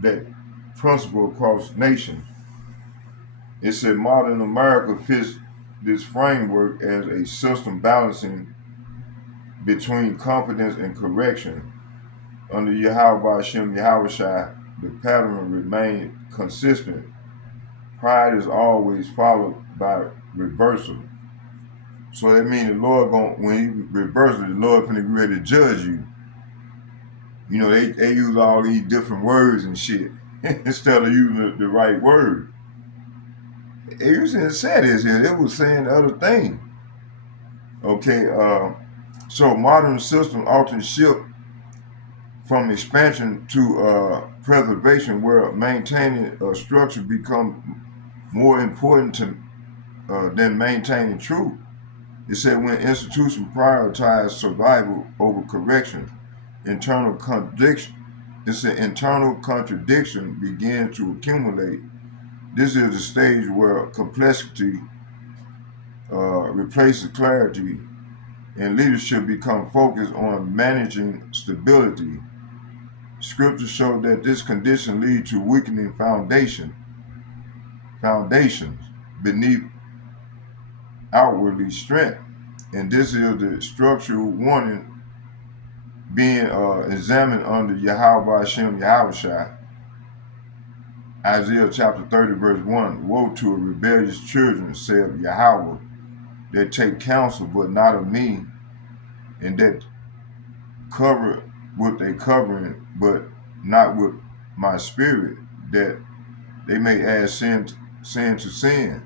that principle across nations. It said modern America fits this framework as a system balancing between confidence and correction. Under Yahweh Hashem Yahushua, the pattern remains consistent. Pride is always followed by reversal. So that means the Lord when he reverses, the Lord finna be ready to judge you. You know, they use all these different words and shit instead of using the right word. It using said this here. It was saying the other thing. Okay, so modern systems often shift from expansion to preservation, where maintaining a structure becomes more important than maintaining truth. It said when institutions prioritize survival over correction, internal contradiction. It's an internal contradiction begins to accumulate. This is the stage where complexity replaces clarity, and leadership become focused on managing stability. Scriptures show that this condition leads to weakening foundations beneath outwardly strength. And this is the structural warning being examined under Yahweh Hashem Yahushua. Isaiah chapter 30 verse 1, woe to a rebellious children, saith Yahweh, that take counsel but not of me, and that cover with a covering but not with my spirit, that they may add sin to sin.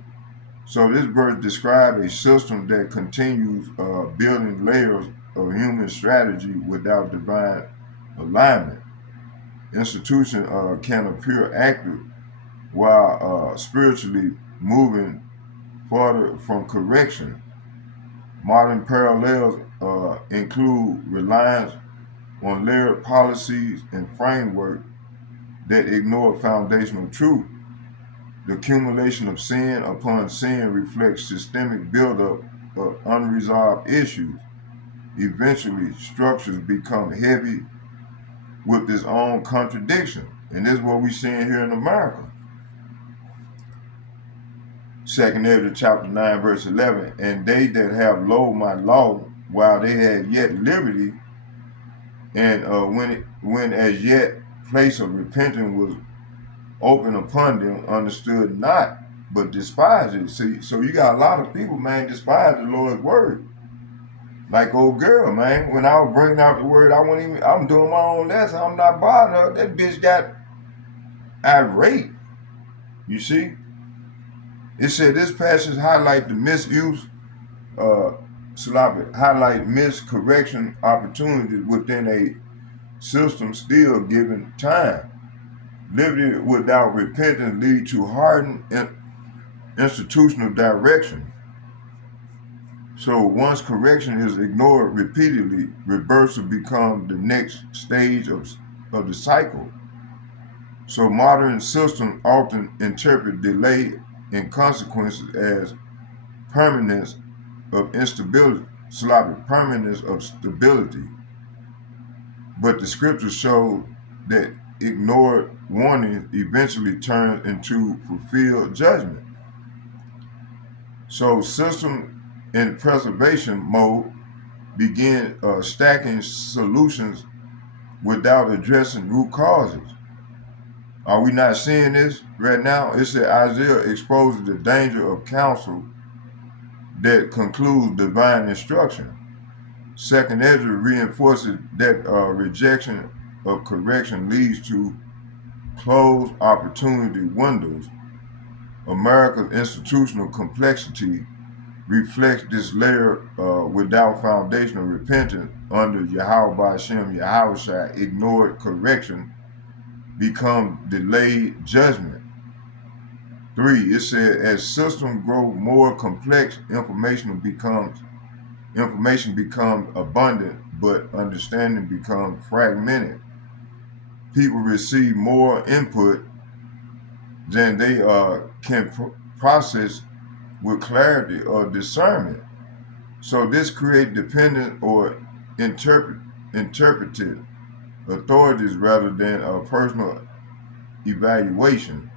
So this verse describes a system that continues building layers of human strategy without divine alignment. Institutions can appear active while spiritually moving farther from correction. Modern parallels include reliance on layered policies and framework that ignore foundational truth. The accumulation of sin upon sin reflects systemic buildup of unresolved issues. Eventually, structures become heavy with its own contradiction. And this is what we're seeing here in America. 2nd Ezra chapter 9 verse 11, and they that have loathed my law while they had yet liberty, and when as yet place of repentance was open upon them, understood not, but despised it. See, so you got a lot of people, man, despise the Lord's word. Like old girl, man, when I was bringing out the word, I'm doing my own lesson, I'm not bothering her. That bitch got irate. You see? It said this passage highlight the misuse, highlight miscorrection opportunities within a system still given time. Liberty without repentance lead to hardened institutional direction. So once correction is ignored repeatedly, reversal becomes the next stage of the cycle. So modern systems often interpret delay and consequences as permanence of instability, permanence of stability. But the scriptures show that ignored warnings eventually turn into fulfilled judgment. So system in preservation mode begin stacking solutions without addressing root causes. Are we not seeing this right now? It said Isaiah exposes the danger of counsel that concludes divine instruction. 2nd Ezra reinforces that rejection of correction leads to closed opportunity windows. America's institutional complexity reflects this layer without foundational repentance under Yahweh Hashem Yahushua. Ignored correction become delayed judgment. 3, it said as systems grow more complex, information becomes abundant, but understanding becomes fragmented. People receive more input than they can process with clarity or discernment. So this creates dependent or interpretive authorities rather than a personal evaluation.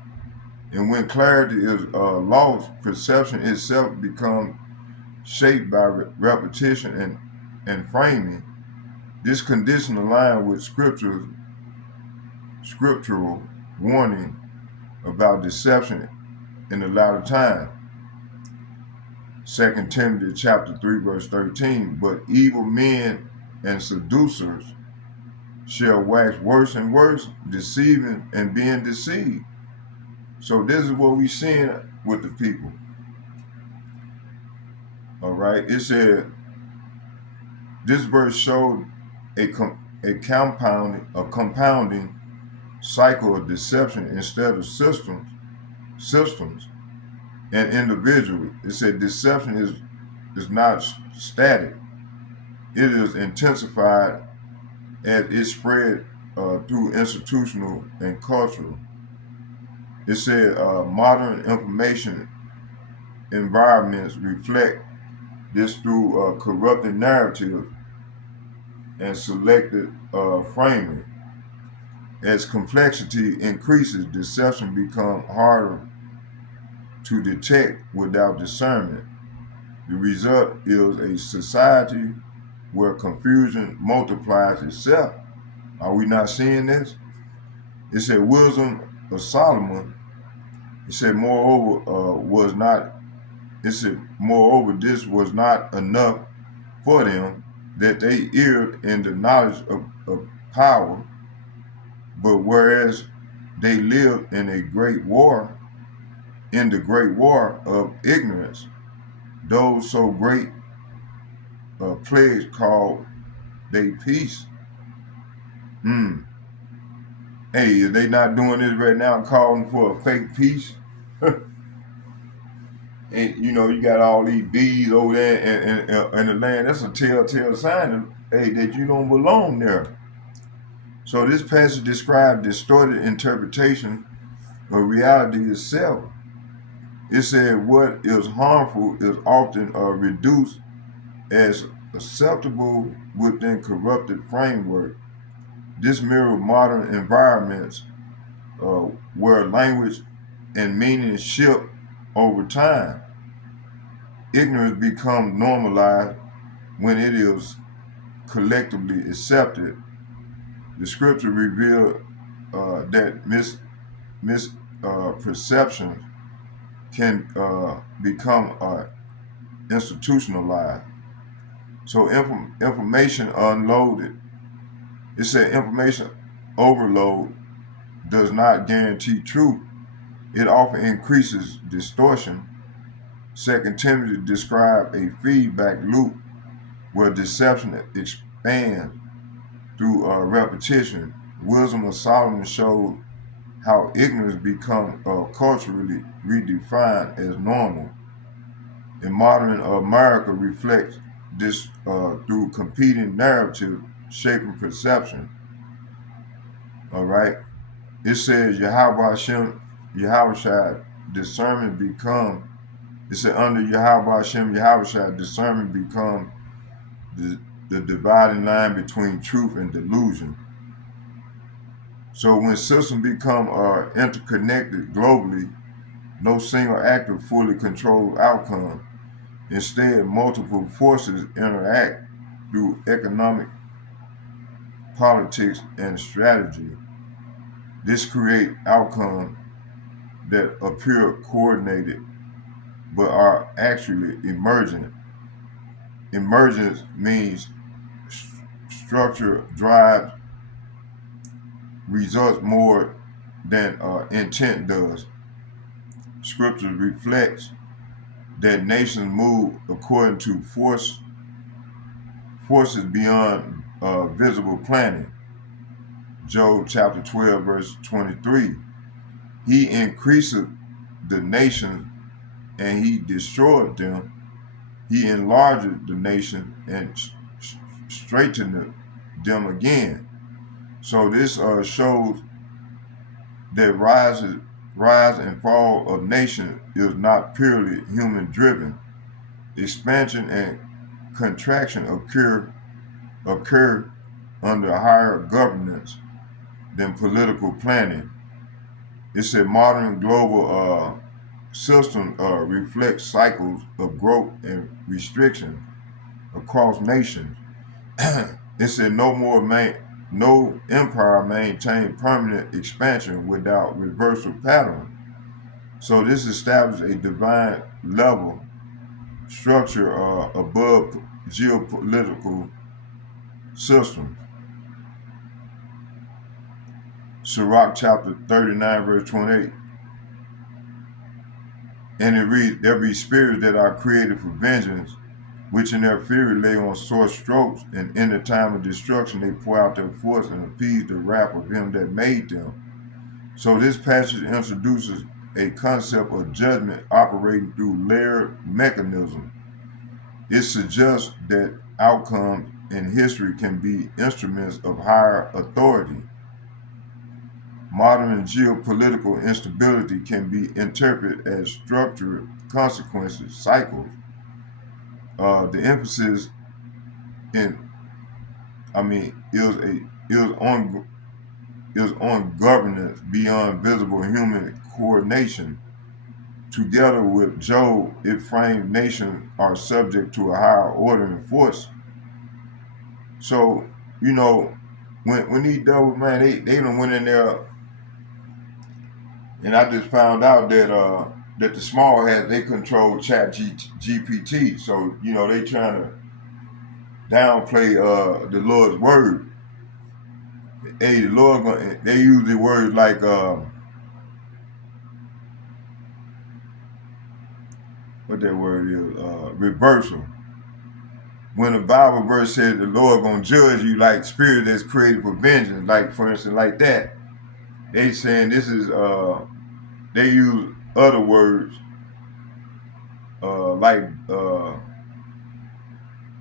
And when clarity is lost, perception itself becomes shaped by repetition and framing. This condition aligns with scriptural warning about deception in the latter time. 2 Timothy chapter 3 verse 13, but evil men and seducers shall wax worse and worse, deceiving and being deceived. So this is what we seeing with the people. All right. It said this verse showed a compounding cycle of deception instead of systems and individually. It said deception is not static. It is intensified as it spread through institutional and cultural. It said modern information environments reflect this through corrupted narratives and selected framing. As complexity increases, deception becomes harder to detect without discernment. The result is a society where confusion multiplies itself. Are we not seeing this? It said wisdom of Solomon. It said moreover this was not enough for them, that they erred in the knowledge of power, but whereas they lived in the great war of ignorance, those so great plagues called they peace. Hey, is they not doing this right now, calling for a fake peace? And you got all these bees over there in the land. That's a telltale sign that you don't belong there. So this passage described distorted interpretation of reality itself. It said what is harmful is often reduced as acceptable within corrupted framework. This mirrors modern environments where language and meaning shift over time. Ignorance becomes normalized when it is collectively accepted. The scripture revealed that misperceptions can become institutionalized. So information unloaded. It said information overload does not guarantee truth. It often increases distortion. 2 Timothy described a feedback loop where deception expands through repetition. Wisdom of Solomon showed how ignorance becomes culturally redefined as normal. In modern America reflects this through competing narratives shaping perception. All right. It says Yahweh Shai discernment become. It said under Yahweh Shai discernment become the dividing line between truth and delusion. So when systems become interconnected globally, no single actor fully controls outcome. Instead, multiple forces interact through economic, politics, and strategy. This creates outcomes that appear coordinated but are actually emergent. Emergence means structure drives results more than intent does. Scripture reflects that nations move according to forces beyond visible planning. Job chapter 12, verse 23. He increased the nations and he destroyed them. He enlarged the nation and straightened them again. So this shows that rise and fall of nations is not purely human driven. Expansion and contraction occur under higher governance than political planning. It's a modern global system reflects cycles of growth and restriction across nations. It said no empire maintained permanent expansion without reversal pattern. So this established a divine level structure above geopolitical systems. Sirach chapter 39, verse 28. And it reads, there be spirits that are created for vengeance, which in their fury lay on sore strokes, and in the time of destruction they pour out their force and appease the wrath of him that made them. So this passage introduces a concept of judgment operating through layered mechanism. It suggests that outcomes in history can be instruments of higher authority. Modern geopolitical instability can be interpreted as structured consequences, cycles. The emphasis is on governance beyond visible human coordination. Together with Job, it framed nations are subject to a higher ordering force. So, when these double man, they done went in there, and I just found out that the small hats, they control Chat GPT. So, they trying to downplay the Lord's word. Hey, the Lord, they use the words like what that word is, reversal. When the Bible verse says the Lord gonna judge you like spirit that's created for vengeance, like for instance, like that, they saying this is they use other words like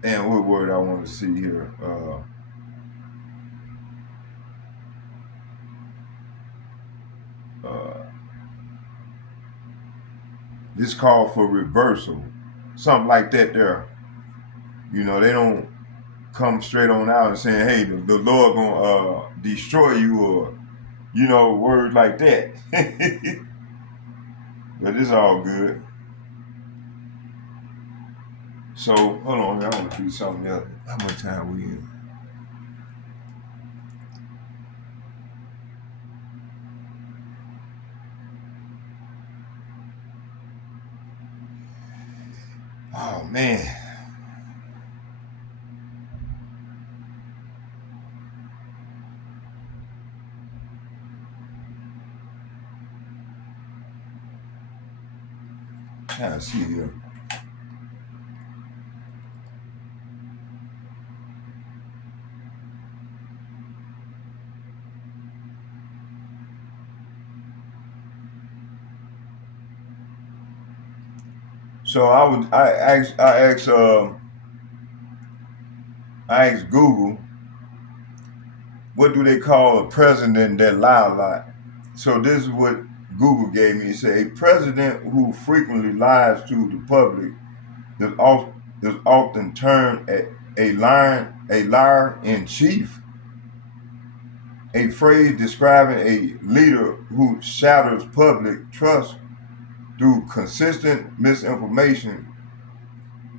and what word I want to see here? This call for reversal, something like that there. They don't come straight on out and saying, hey, the Lord gonna destroy you, or words like that. But it's all good. So hold on, I want to do something else. How much time we in? Oh man. I see here. So I asked Google, what do they call a president that lie a lot? So this is what Google gave me. It said a president who frequently lies to the public is often termed a liar in chief, a phrase describing a leader who shatters public trust through consistent misinformation.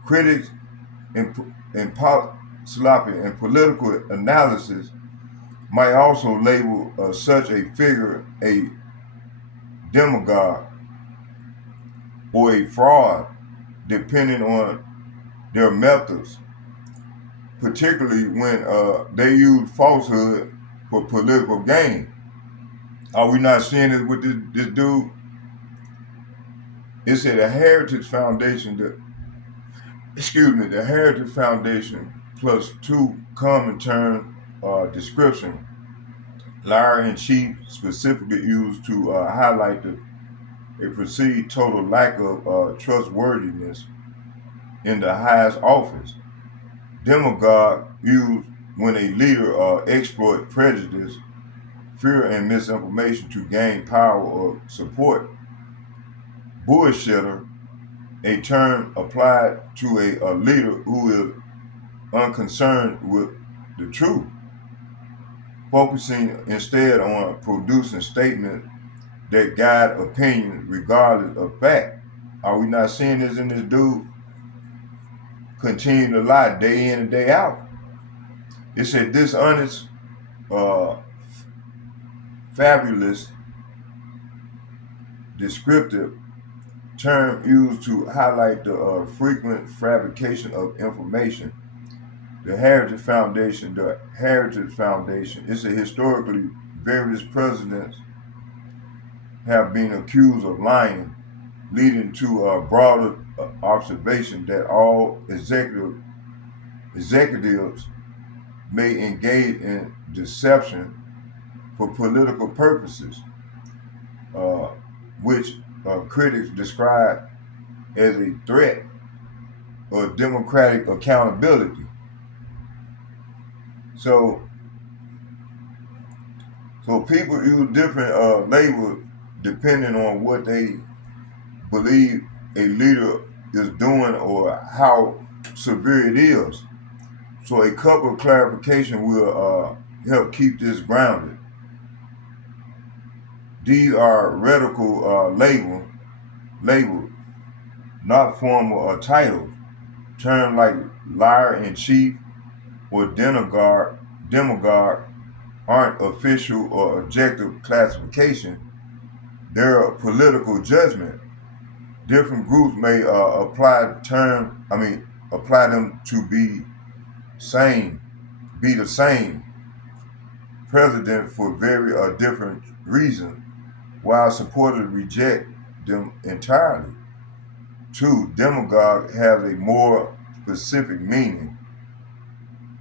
Critics in political analysis might also label such a figure a demagogue or a fraud, depending on their methods, particularly when they use falsehood for political gain. Are we not seeing it with this dude? It said the Heritage Foundation plus two common term description. Liar in chief, specifically used to highlight a perceived total lack of trustworthiness in the highest office. Demagogue, used when a leader exploits prejudice, fear, and misinformation to gain power or support. Bullshitter, a term applied to a leader who is unconcerned with the truth, focusing instead on producing statements that guide opinion regardless of fact. Are we not seeing this in this dude? Continue to lie day in and day out. It said dishonest, fabulous, descriptive term used to highlight the frequent fabrication of information. The Heritage Foundation is a historically various presidents have been accused of lying, leading to a broader observation that all executives may engage in deception for political purposes, which critics describe as a threat of democratic accountability. So people use different labels depending on what they believe a leader is doing or how severe it is. So a couple of clarification will help keep this grounded. These are rhetorical labels, not formal or titles. Terms like liar in chief or demagogue aren't official or objective classification. They're a political judgment. Different groups may apply them to be the same president for very different reasons, while supporters reject them entirely. Two, demagogue has a more specific meaning.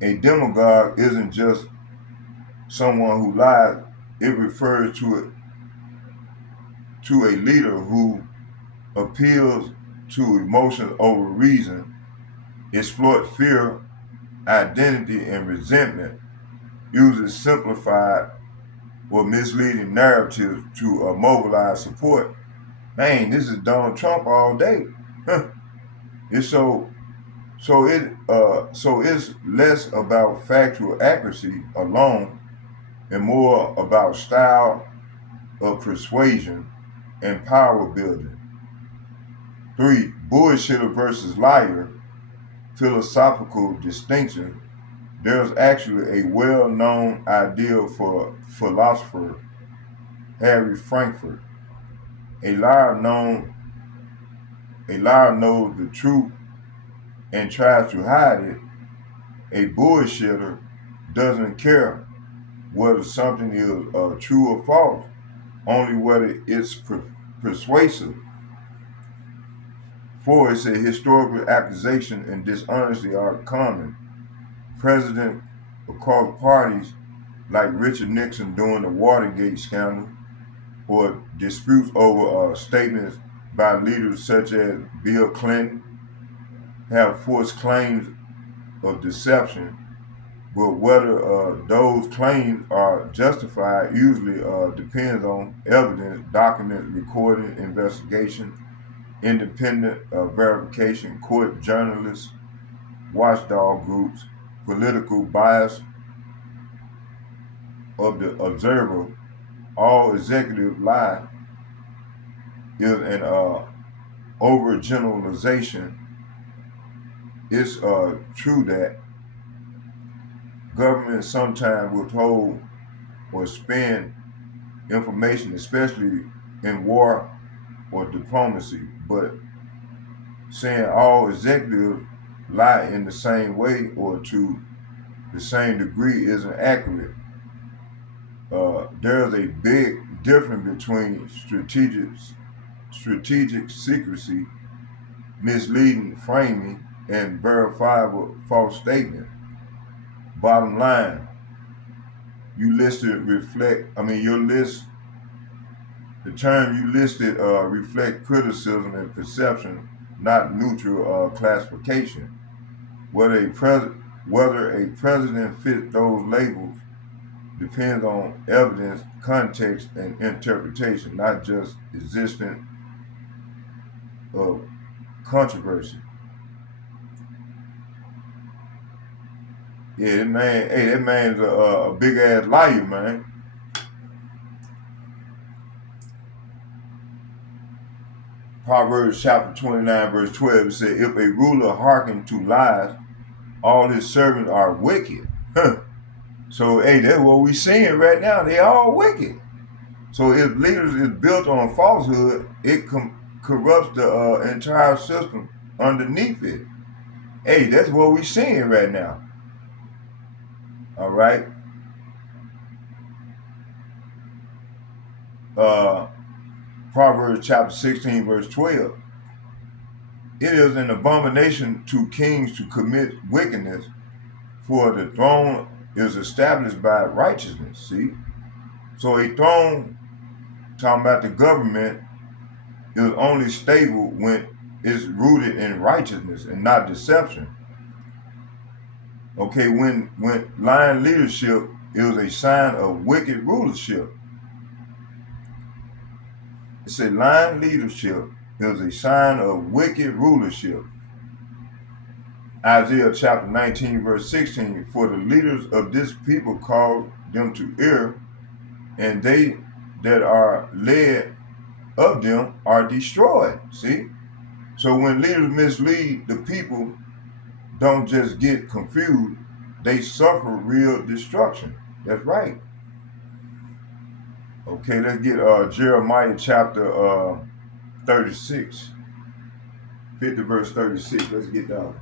A demagogue isn't just someone who lies, it refers to a leader who appeals to emotions over reason, exploit fear, identity, and resentment, uses simplified or misleading narratives to mobilize support. Man, this is Donald Trump all day. It's so it's less about factual accuracy alone and more about style of persuasion and power building. Three, bullshitter versus liar, philosophical distinction. There's actually a well-known idea for philosopher Harry Frankfurt. A liar knows the truth and tries to hide it. A bullshitter doesn't care whether something is true or false, only whether it's persuasive. Four, it's a historical accusation and dishonesty are common. President across parties like Richard Nixon during the Watergate scandal, or disputes over statements by leaders such as Bill Clinton, have forced claims of deception, but whether those claims are justified usually depends on evidence, documents, recording, investigation, independent verification, court journalists, watchdog groups, political bias of the observer. All executive lie is an overgeneralization. It's true that government sometimes withhold or spend information, especially in war or diplomacy, but saying all executives lie in the same way or to the same degree isn't accurate. There's a big difference between strategic secrecy, misleading framing, and verifiable false statement. Bottom line, you listed the term you listed reflect criticism and perception, not neutral classification. Whether a president fits those labels depends on evidence, context, and interpretation, not just existence of controversy. Yeah, that man's a big ass liar, man. Proverbs chapter 29, verse 12, it says, if a ruler hearken to lies, all his servants are wicked. So, that's what we seeing right now. They all wicked. So if leaders is built on falsehood, it corrupts the entire system underneath it. That's what we seeing right now. All right. Proverbs chapter 16, verse 12. It is an abomination to kings to commit wickedness, for the throne is established by righteousness. See? So a throne, talking about the government, is only stable when it's rooted in righteousness and not deception. Okay, when lying leadership is a sign of wicked rulership. It said lying leadership is a sign of wicked rulership. Isaiah chapter 19, verse 16, for the leaders of this people cause them to err, and they that are led of them are destroyed. See? So when leaders mislead, the people don't just get confused, they suffer real destruction. That's right. Okay, let's get Jeremiah chapter 36, 50 verse 36. Let's get down.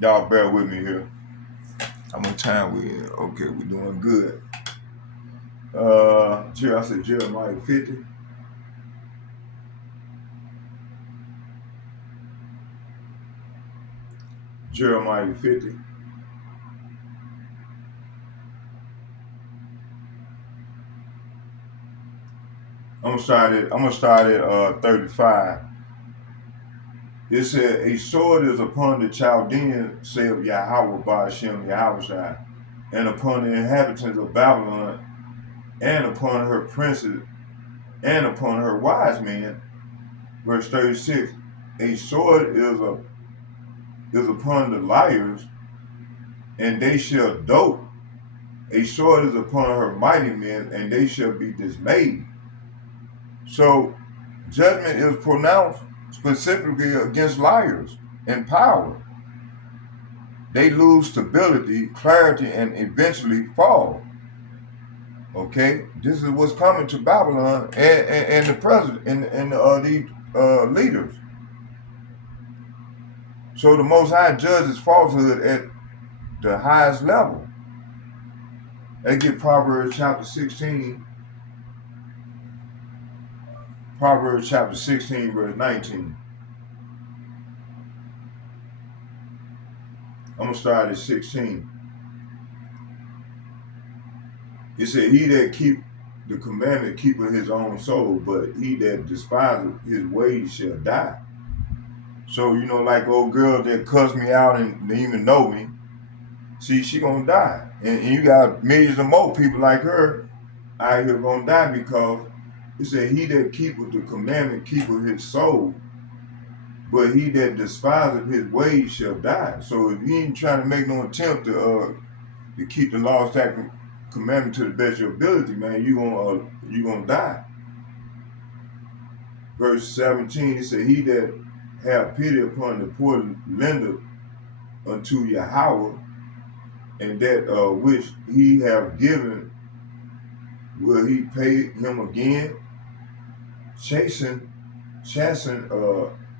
Y'all bear with me here. How much time we in? Okay, we're doing good. I said Jeremiah 50. Jeremiah 50. I'm gonna start at 35. It said, a sword is upon the Chaldeans, say of Yahweh Ba'ashem Yahweh, and upon the inhabitants of Babylon, and upon her princes, and upon her wise men. Verse 36, a sword is upon the liars, and they shall dote. A sword is upon her mighty men, and they shall be dismayed. So judgment is pronounced specifically against liars and power. They lose stability, clarity, and eventually fall. Okay, this is what's coming to Babylon and the president and these leaders. So the Most High judges falsehood at the highest level. They get Proverbs chapter 16. Proverbs chapter 16, verse 19. I'm going to start at 16. It said, he that keep the commandment keepeth his own soul, but he that despiseth his ways shall die. So, like old girl that cussed me out and didn't even know me, see, she gonna die. And you got millions of more people like her out here gonna die because it said, he that keepeth the commandment keepeth his soul, but he that despiseth his ways shall die. So if you ain't trying to make no attempt to keep the law, statute, commandment to the best of your ability, man, you gonna die. Verse 17, it said, he that have pity upon the poor lender unto Yahweh, and that which he have given will he pay him again. Chasten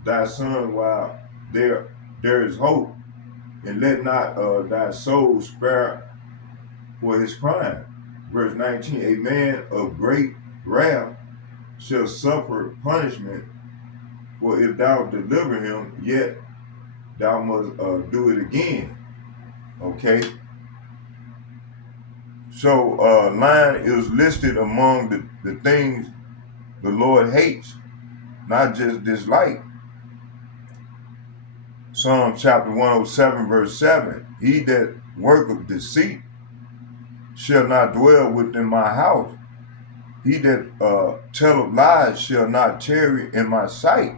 thy son while there is hope, and let not thy soul spare for his crime. Verse 19, a man of great wrath shall suffer punishment, for if thou deliver him, yet thou must do it again. Okay? So lying is listed among the things the Lord hates, not just dislike. Psalm chapter 107, verse 7, he that worketh deceit shall not dwell within my house. He that telleth lies shall not tarry in my sight.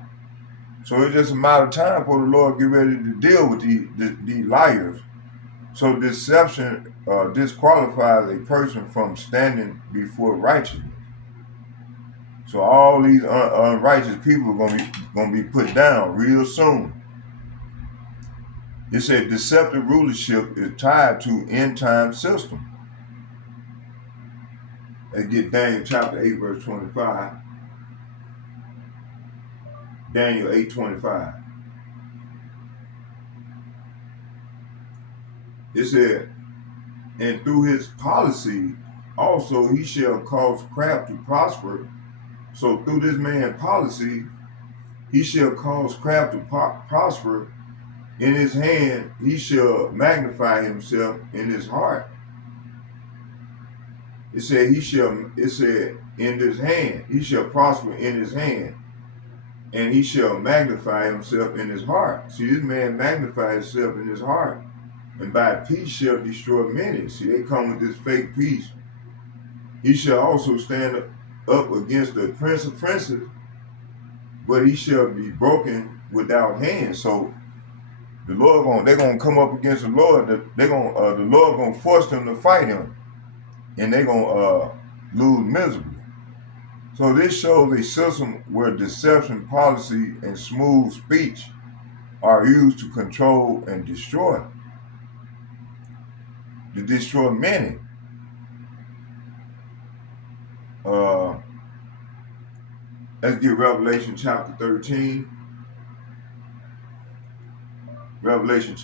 So it's just a matter of time for the Lord get ready to deal with these liars. So deception disqualifies a person from standing before righteousness. So all these unrighteous people are gonna be put down real soon. It said deceptive rulership is tied to end time system. Let's get Daniel chapter 8, verse 25. Daniel 8:25. It said, and through his policy also he shall cause craft to prosper. So through this man's policy, he shall cause craft to prosper. In his hand he shall magnify himself in his heart. It said in his hand, he shall prosper in his hand, and he shall magnify himself in his heart. See, this man magnifies himself in his heart, and by peace shall destroy many. See, they come with this fake peace. He shall also stand up against the prince of princes, but he shall be broken without hands. So they're gonna come up against the Lord. The Lord gonna force them to fight him, and they're gonna lose miserably. So this shows a system where deception, policy, and smooth speech are used to control and destroy. To destroy many. Let's get Revelation chapter 13. Revelation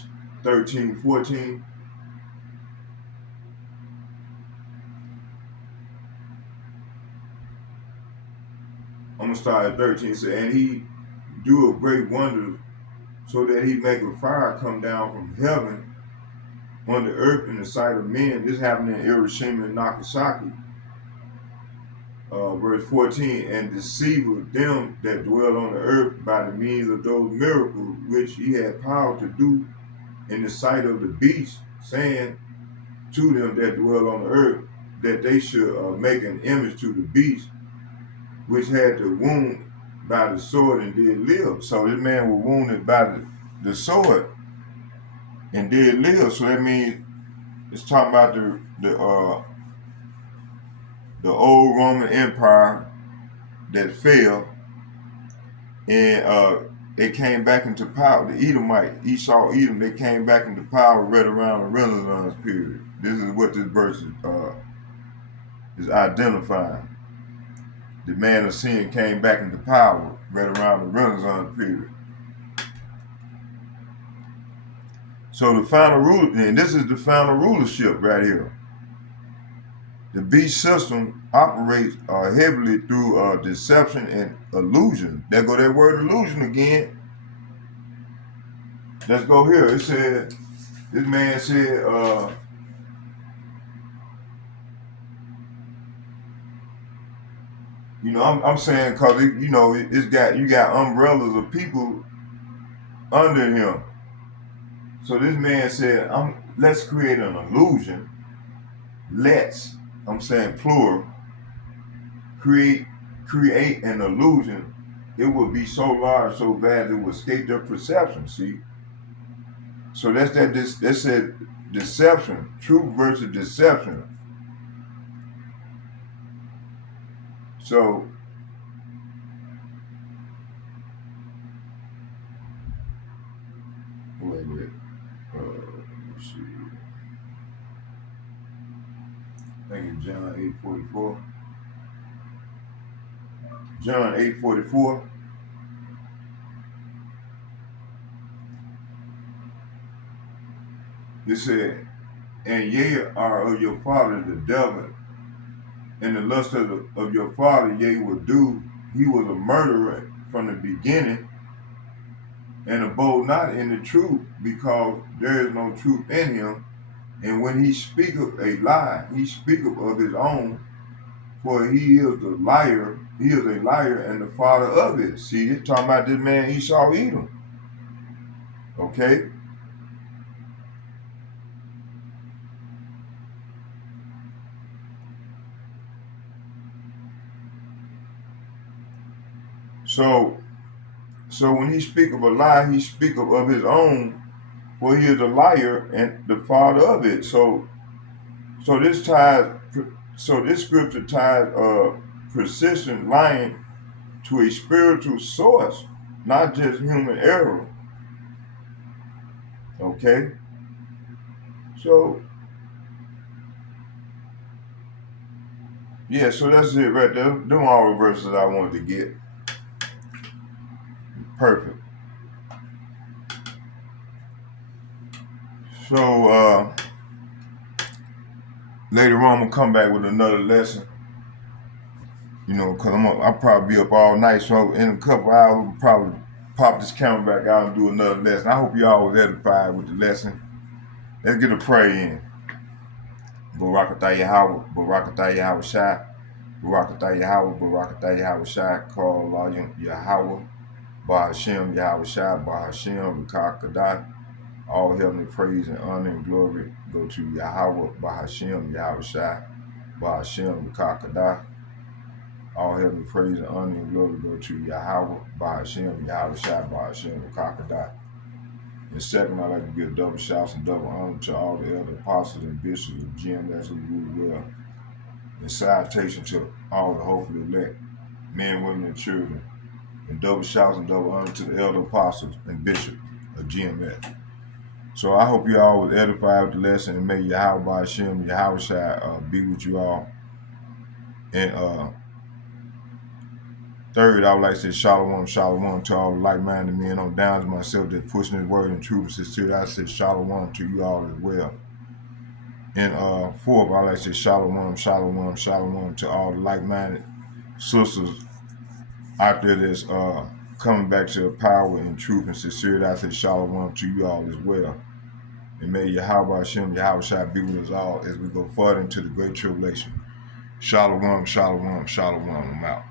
13:14. I'm gonna start at 13. It said, and he do a great wonder, so that he make a fire come down from heaven on the earth in the sight of men. This happened in Hiroshima and Nagasaki. Verse 14, and deceive them that dwell on the earth by the means of those miracles which he had power to do in the sight of the beast, saying to them that dwell on the earth that they should make an image to the beast, which had the wound by the sword and did live. So this man was wounded by the sword and did live. So that means it's talking about the old Roman Empire that fell, and they came back into power. The Edomite, Esau, Edom, they came back into power right around the Renaissance period. This is what this verse is identifying. The man of sin came back into power right around the Renaissance period. So the final rule, and this is the final rulership right here. The beast system operates heavily through deception and illusion. There go that word illusion again. Let's go here. It said, this man said, I'm saying because you got umbrellas of people under him. So this man said, let's create an illusion. I'm saying plural, create an illusion. It would be so large, so vast, it would escape their perception, see? So that's said deception, truth versus deception. So wait a minute. Let's see. I think it's John 8:44. John 8:44. It said, and ye are of your father the devil, and the lust of your father ye will do. He was a murderer from the beginning, and abode not in the truth, because there is no truth in him. And when he speaketh a lie, he speaketh of his own, for he is a liar and the father of it. See, it's talking about this man Esau Edom. Okay? So when he speak of a lie, he speak of his own, for he is a liar and the father of it. So this scripture ties persistent lying to a spiritual source, not just human error. Okay? So yeah, so that's it right there. Them all the verses I wanted to get. perfect. So later on, I'm gonna come back with another lesson. You know, cause I'll probably be up all night. So in a couple hours, we'll probably pop this camera back out and do another lesson. I hope y'all was edified with the lesson. Let's get a prayer in. Barakatah Yahweh, Barakatah Yahweh Shai, Barakatah Yahweh, Barakatah Yahweh Shai, call Allah Yahweh, Bahashem Yahweh Shai, Bahashem Rikakadah. All heavenly praise and honor and glory go to Yahweh, Bahashem Yahweh Shai, Bahashem Rikakadah. All heavenly praise and honor and glory go to Yahweh, Bahashem Yahweh Shai, Bahashem Rikakadah. And second, I'd like to give double shouts and double honor to all the elder apostles and bishops of GMS who ruled well. And salutation to all the hopefully elect men, women, and children. And double shouts and double honor to the elder apostles and bishops of GMS. So I hope you all was edified with the lesson, and may Yahweh Bahashem, Yahweh Shai be with you all. And third, I would like to say shalom, shalom to all the like-minded men on down to myself that pushing this word in truth and sincerity. I say shalom to you all as well. And fourth, I like to say shalom, shalom, shalom to all the like-minded sisters out there that's coming back to the power and truth and sincerity. I say shalom to you all as well. And may Yahweh Hashem, Yahweh Shai be with us all as we go further into the great tribulation. Shalom, shalom, shalom. I'm out.